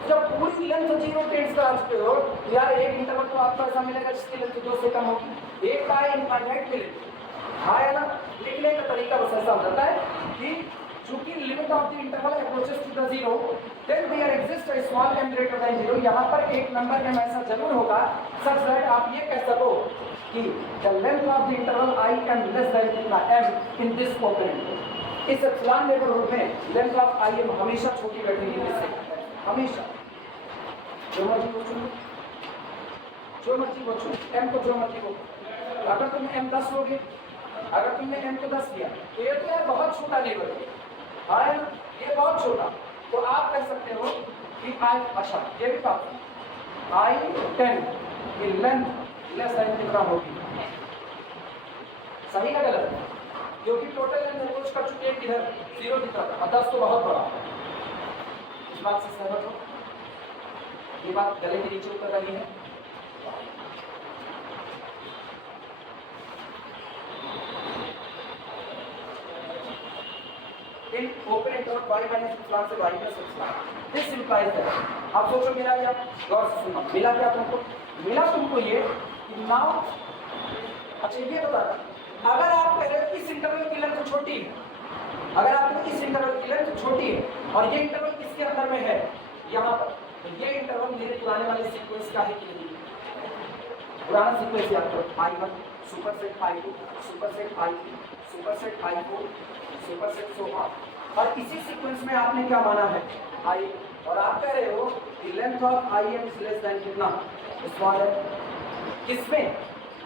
जब पूरी लेंथ जीरो टेंस करा चुके हो यार, एक इंटरवल तो आपको ऐसा मिलेगा जिसकी लेंथ 2 से कम होगी। एक का इनफाइनाइट मिलेगा, हाँ है ना। लिखने का तरीका बस ऐसा हो जाता है कि चूंकि limit of the interval approaches to the zero, then there exist a small m greater than zero. यहाँ पर एक नंबर m ऐसा जरूर होगा सच दैट आप ये कह सको कि the length of the interval I am less than कितना m इन दिस कोऑर्डिनेट। इस एप्सिलॉन नेबरहुड में लेंथ ऑफ I m हमेशा छोटी बैठेगी इससे, हमेशा। जो मर्जी को चुनो, जो मर्जी को चुनो, m को जो मर्जी को। अगर तुमने m 10 लोगे, अगर तुमने m को 10 लिया तो ये तो यार बहुत छोटा नेबर है, हाँ ये बहुत छोटा। तो आप कह सकते हो कि I, अच्छा ये भी बात I 10 की लेंथ लेस देन कितना होगी? सही ना गलत? क्योंकि टोटल लेंथ अप्रोच कर चुके हैं किधर? 0 की तरफ, और 10 तो बहुत बड़ा। इस बात से सहमत हो? ये बात गले के नीचे उतर रही है। In open interval y minus epsilon से y plus epsilon, this implies that, आप सोचो मिला क्या? गौर से सुनो, मिला क्या तुमको? मिला तुमको ये कि नाउ, अच्छा ये बता, अगर आप कह रहे हो इस इंटरवल की लेंथ छोटी है, अगर आप इस इंटरवल की लेंथ छोटी है और ये इंटरवल किसके अंदर में है? यहाँ पर, तो ये इंटरवल मेरे पुराने वाले सीक्वेंस का है कि नहीं? पुराना सीक्वेंस याद करो, I1 superset I2 superset I3 superset I4 superset so on. और इसी सीक्वेंस में आपने क्या माना है? I, और आप कह रहे हो कि length of IM is less than कितना? Small m। किसमें?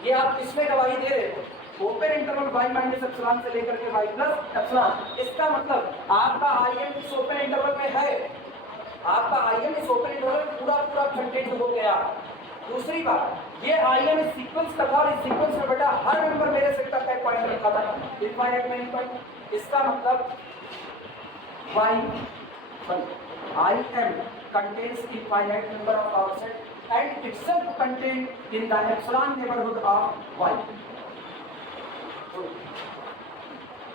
ये आप किसमें गवाही दे रहे हो? Open interval y minus epsilon से लेकर के y प्लस एप्सिलॉन। इसका मतलब आपका IM इस ओपन इंटरवल में है, आपका IM इस ओपन इंटरवल में पूरा पूरा कंटेंट हो गया। दूसरी बात, ये IM इस सीक्वेंस का था और इस सीक्वेंस में बेटा हर मेंबर मेरे सेट का एक पॉइंट रखा था, इनफाइनाइट मेनी पॉइंट। इसका मतलब IM contains infinite number of our set and itself contained in the epsilon neighborhood of y.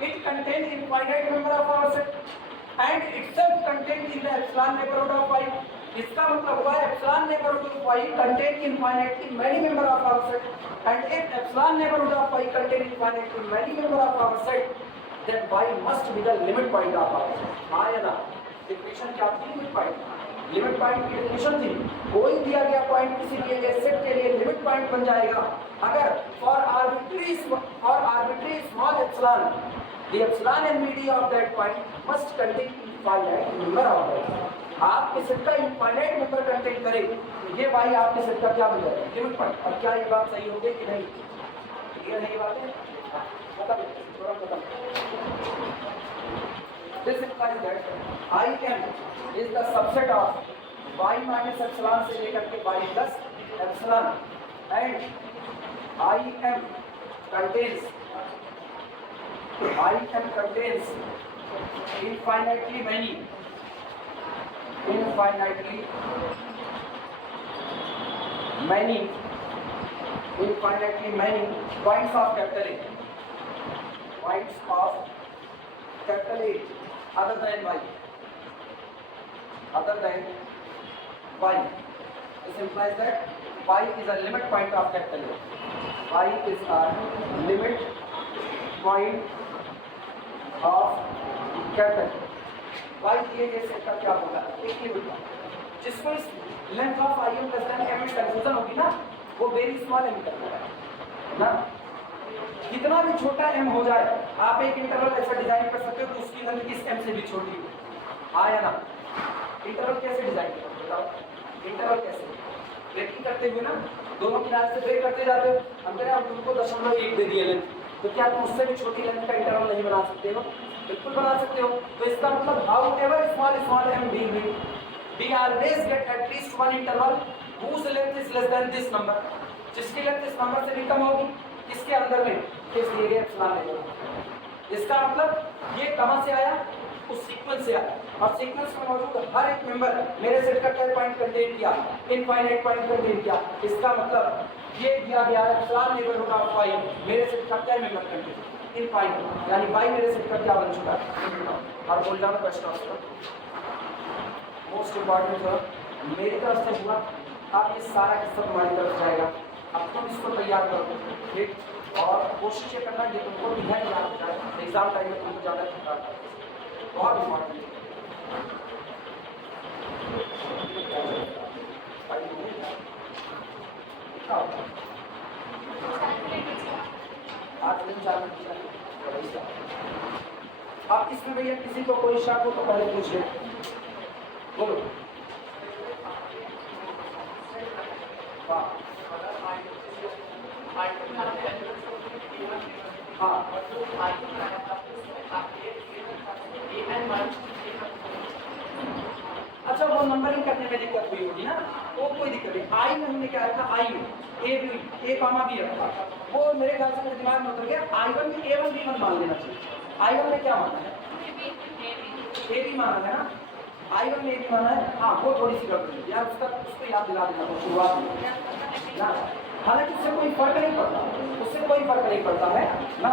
It contains infinite number of our set and itself contained in the epsilon neighborhood of y. इसका मतलब हुआ epsilon neighborhood of y contain infinitely many member of our set and if epsilon neighborhood of y contain infinitely many member of our set, then y must be the limit point of our set. हाँ या ना? Equation क्या थी? Limit point. Limit point की equation थी, कोई दिया गया पॉइंट किसी दिए गए सेट के लिए लिमिट पॉइंट बन जाएगा अगर for arbitrary small epsilon the epsilon and media of that point must contain infinite number of points. आपके सेट का इनफाइनाइट नंबर कंटेन करे तो ये y आपके सेट का क्या बन जाएगा? Limit point. और क्या ये बात सही होगी कि नहीं? क्लियर है ये बात है? खत्म। This implies that IM is the subset of y minus epsilon से लेकर के y plus epsilon and IM contains infinitely many points of capital A, points of capital A other than y. This implies that y is a limit point of capital A. Y is a limit point of capital A. y दिए गए set का क्या होगा? एक ही होगा जिसको इस length of IM plus m में कंफ्यूजन होगी ना, वो वेरी स्मॉल m करना है ना। कितना भी छोटा m हो जाए, आप एक इंटरवल ऐसा डिजाइन कर सकते हो कि उसकी लेंथ इस m से भी छोटी हो, हाँ या ना? इंटरवल कैसे डिजाइन करोगे बताओ? इंटरवल कैसे ब्रेकिंग करते हुए ना, दोनों किनारे से ब्रेक करते जाते हो। अंदर आप तुमको 0.1 दे दिए लेंथ, तो क्या तुम उससे भी छोटी लेंथ का इंटरवल नहीं बना सकते हो? बिल्कुल बना सकते हो। तो इसका मतलब how ever small m be, we always get at least one interval whose length is less than this number, जिसकी लेंथ इस नंबर से भी कम होगी इसके अंदर में, इस दिए गए एप्सिलॉन लेंगे। इसका मतलब ये कहां से आया? उस सीक्वेंस से आया, और सीक्वेंस में मौजूद हर एक मेंबर मेरे सेट का क्या पॉइंट कंटेन किया? इनफाइनाइट पॉइंट कंटेन किया। इसका मतलब ये दिया गया एप्सिलॉन नेबरहुड ऑफ y मेरे सेट का क्या मेंबर कंटेन इनफाइनाइट, यानी y मेरे सेट का क्या बन चुका है, और बोल जाना बेस्ट ऑप्शन मोस्ट इंपॉर्टेंट है मेरी तरफ से हुआ। अब ये सारा किस्सा तुम्हारी तरफ जाएगा, अब तुम इसको तैयार करो, ठीक, और कोशिश ये करना ये तुमको बिना याद हो जाए एग्जाम टाइम में, तुमको ज़्यादा बहुत इंपॉर्टेंट अब इसमें भैया किसी को कोई शक हो तो पहले पूछ ले, बोलो। हाँ अच्छा, वो नंबरिंग करने में दिक्कत हुई होगी ना, वो कोई दिक्कत नहीं। आई में हमने क्या रखा, I A B, A comma B रखा, वो मेरे ख्याल से मेरे दिमाग में उतर गया। आई वन में A1 B1 मान लेना चाहिए। आई वन में क्या माना है, ए बी माना है ना, आई वन में ए बी माना है। हाँ वो थोड़ी सी गड़बड़ी है यार, उसको याद दिला देना शुरुआत में ना, हालांकि उससे कोई फर्क नहीं पड़ता, उससे कोई फर्क नहीं पड़ता है ना।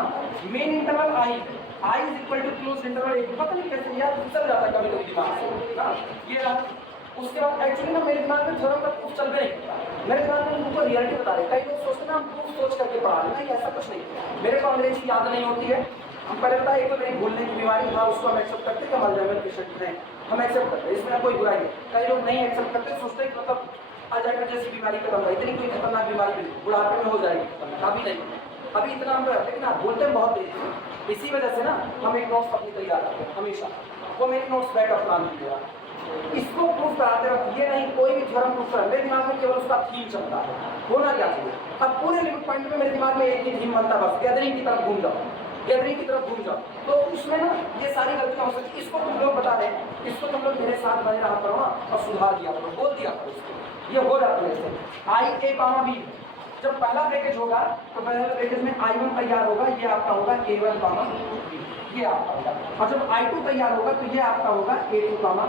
Main interval I is equal to close interval A, पता नहीं कैसे यार चल जाता है कभी कभी दिमाग से ना, ये रहा। उसके बाद एक्चुअली ना मेरे दिमाग में थ्योरम का प्रूफ चल रहा है, मेरे दिमाग में उनको रियलिटी बता रहे। कई लोग सोचते हैं ना हम प्रूफ सोच करके पढ़ा रहे हैं, नहीं ऐसा कुछ नहीं। मेरे को अंग्रेजी याद नहीं होती है, हम पहले बताए एक तो मेरी भूलने की बीमारी, हाँ उसको हम एक्सेप्ट करते हैं, अल्जाइमर पेशेंट हैं हम एक्सेप्ट करते हैं, इसमें कोई बुराई नहीं। कई लोग नहीं एक्सेप्ट करते, सोचते हैं मतलब अल्जाइमर जैसी बीमारी खत्म हो, इतनी कोई खतरनाक बीमारी नहीं, बुढ़ापे में हो जाएगी, अभी नहीं, अभी इतना हम रहते हैं ना, बोलते हैं बहुत तेज। इसी वजह से ना हम एक नोट्स अपनी तैयार रखते हैं हमेशा, वो मेरी नोट्स बैकअप प्लान की तरह। इसको प्रूफ कराते वक्त ये नहीं कोई भी थ्योरम प्रूफ करा, मेरे दिमाग में केवल उसका थीम चलता है, होना क्या चाहिए। अब पूरे लिमिट पॉइंट में मेरे दिमाग में एक ही थीम बनता है, बस गैदरिंग की तरफ घूम जाओ, गैदरिंग की तरफ घूम जाओ, तो उसमें ना ये सारी गलतियां हो सकती। इसको तुम लोग बता रहे हैं, इसको तुम लोग मेरे साथ बने रहा करो ना, और सुधार दिया करो, बोल दिया करो इसको, ये हो जाता है। आई ए कॉमा बी, जब पहला ब्रैकेट होगा तो पहले ब्रैकेट में I1 तैयार होगा, ये आपका होगा A1 कॉमा B, ये आपका होगा। और जब I2 तैयार होगा तो ये आपका होगा A2 कॉमा,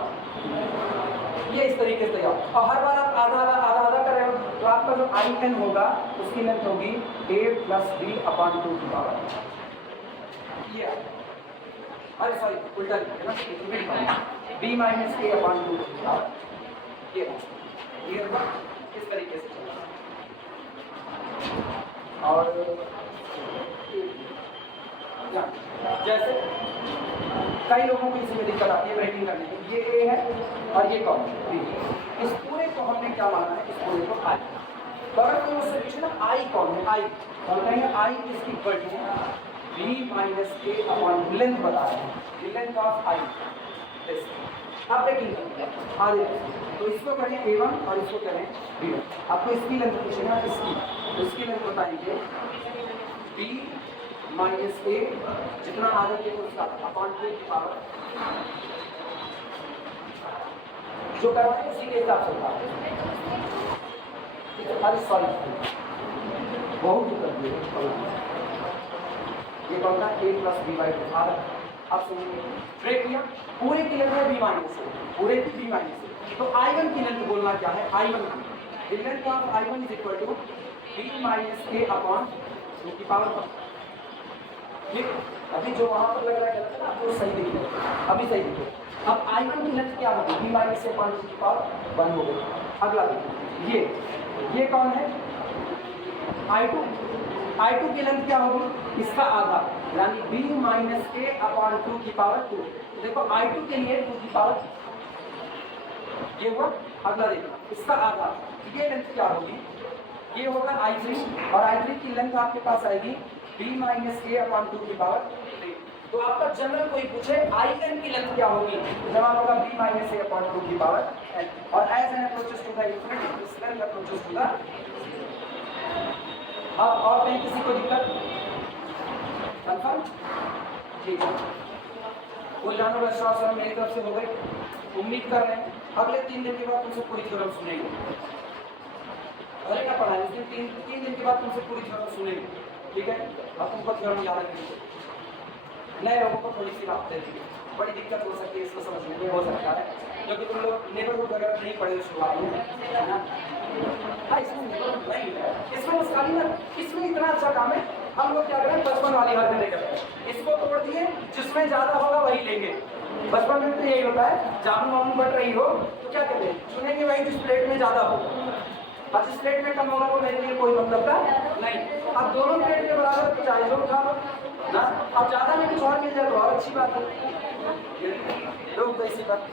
ये इस तरीके से तैयार। और हर बार आप आधा आधा आधा आधा कर रहे हो, तो आपका जो IN होगा उसकी लेंथ होगी A प्लस B अपॉन 2 की पावर, ये अरे सॉरी उल्टा B माइनस A अपॉन 2 की पावर, ये होगा इस तरीके से। और जैसे कई लोगों को इसमें दिक्कत आती है ब्रेकिंग करने में, ये ए है और ये कौन बी, इस पूरे को हमने क्या माना है, इस पूरे को आई। तो अगर कोई मुझसे पूछे ना आई कौन है, आई हम कहेंगे I is equal to B minus A upon length बता रहे हैं, लेंथ ऑफ आई। अब ब्रेकिंग करेंगे आगे, तो इसको करें A1 और इसको करें B1। आपको इसकी लेंथ पूछेगा, इसकी लेंथ बताएंगे B माइनस A, जितना आगे के उसका अपॉन 2 की पावर, जो करवाए उसी के हिसाब से होता है। अरे सॉरी बहुत कर दिए, ये कौन था A प्लस B बाई 2। अब सुनिए ब्रेक किया, पूरे की लेंथ है B माइनस A, पूरे की B माइनस A, तो I1 की लेंथ बोलना क्या है, I1 की length of I1 is equal to B minus A upon 2 की पावर 1। ठीक, अभी जो वहां पर लग रहा है गलत है ना, आपको सही दिख रहा है, अभी सही दिख रहा है। अब I1 की लेंथ क्या होगी, B माइनस A अपॉन 2 की पावर 1 हो गई। अगला देखिए, ये कौन है I2, I2 की लेंथ क्या होगी, इसका आधा, यानी B माइनस A अपॉन 2 की पावर 2। देखो I2 के लिए 2 की पावर ये हुआ। अगला देखो इसका आधा, ये लेंथ क्या होगी, ये होगा I3, और I3 की लेंथ आपके पास आएगी B माइनस A अपॉन 2 की पावर 3। तो आपका जनरल कोई पूछे IN की लेंथ क्या होगी, जवाब होगा B माइनस A अपॉन 2 की पावर n। और as n approaches to the infinity this length approaches to the. अब और कहीं किसी को दिक्कत, कंफर्म, ठीक है। वो जानो विश्वास मेरी तरफ से हो गई, उम्मीद कर रहे हैं अगले 3 दिन के बाद तुमसे पूरी थ्योरम सुनेंगे, भले ना पढ़ाएं, उस दिन 3 दिन के बाद तुमसे पूरी थ्योरम सुनेंगे, ठीक है। अब तुमको थ्योरम याद रखेंगे, नए लोगों को थोड़ी सी राहत दे देंगे, बड़ी दिक्कत हो सकती है इसको समझने में, हो सकता है क्योंकि तुम लोग नेबरहुड वगैरह नहीं पढ़े शुरुआत में, है ना। हाँ इसमें नेबरहुड नहीं है, इसमें बस खाली ना, इसमें इतना अच्छा काम है हम लोग क्या करें, 55 वाली हरकतें करते हैं, इसको तोड़ दिए, जिसमें ज्यादा होगा वही लेंगे। 55 में तो यही होता है, जामुन वामुन बट रही हो तो क्या कहते हैं, चुनेंगे वही जिस प्लेट में ज्यादा हो, और जिस प्लेट में कम होगा तो मेरे लिए कोई मतलब का नहीं। अब दोनों प्लेट के बराबर तो चाहे जो उठा लो ना, अब ज्यादा में कुछ और मिल जाए तो और अच्छी बात है। लोग तो इसी बात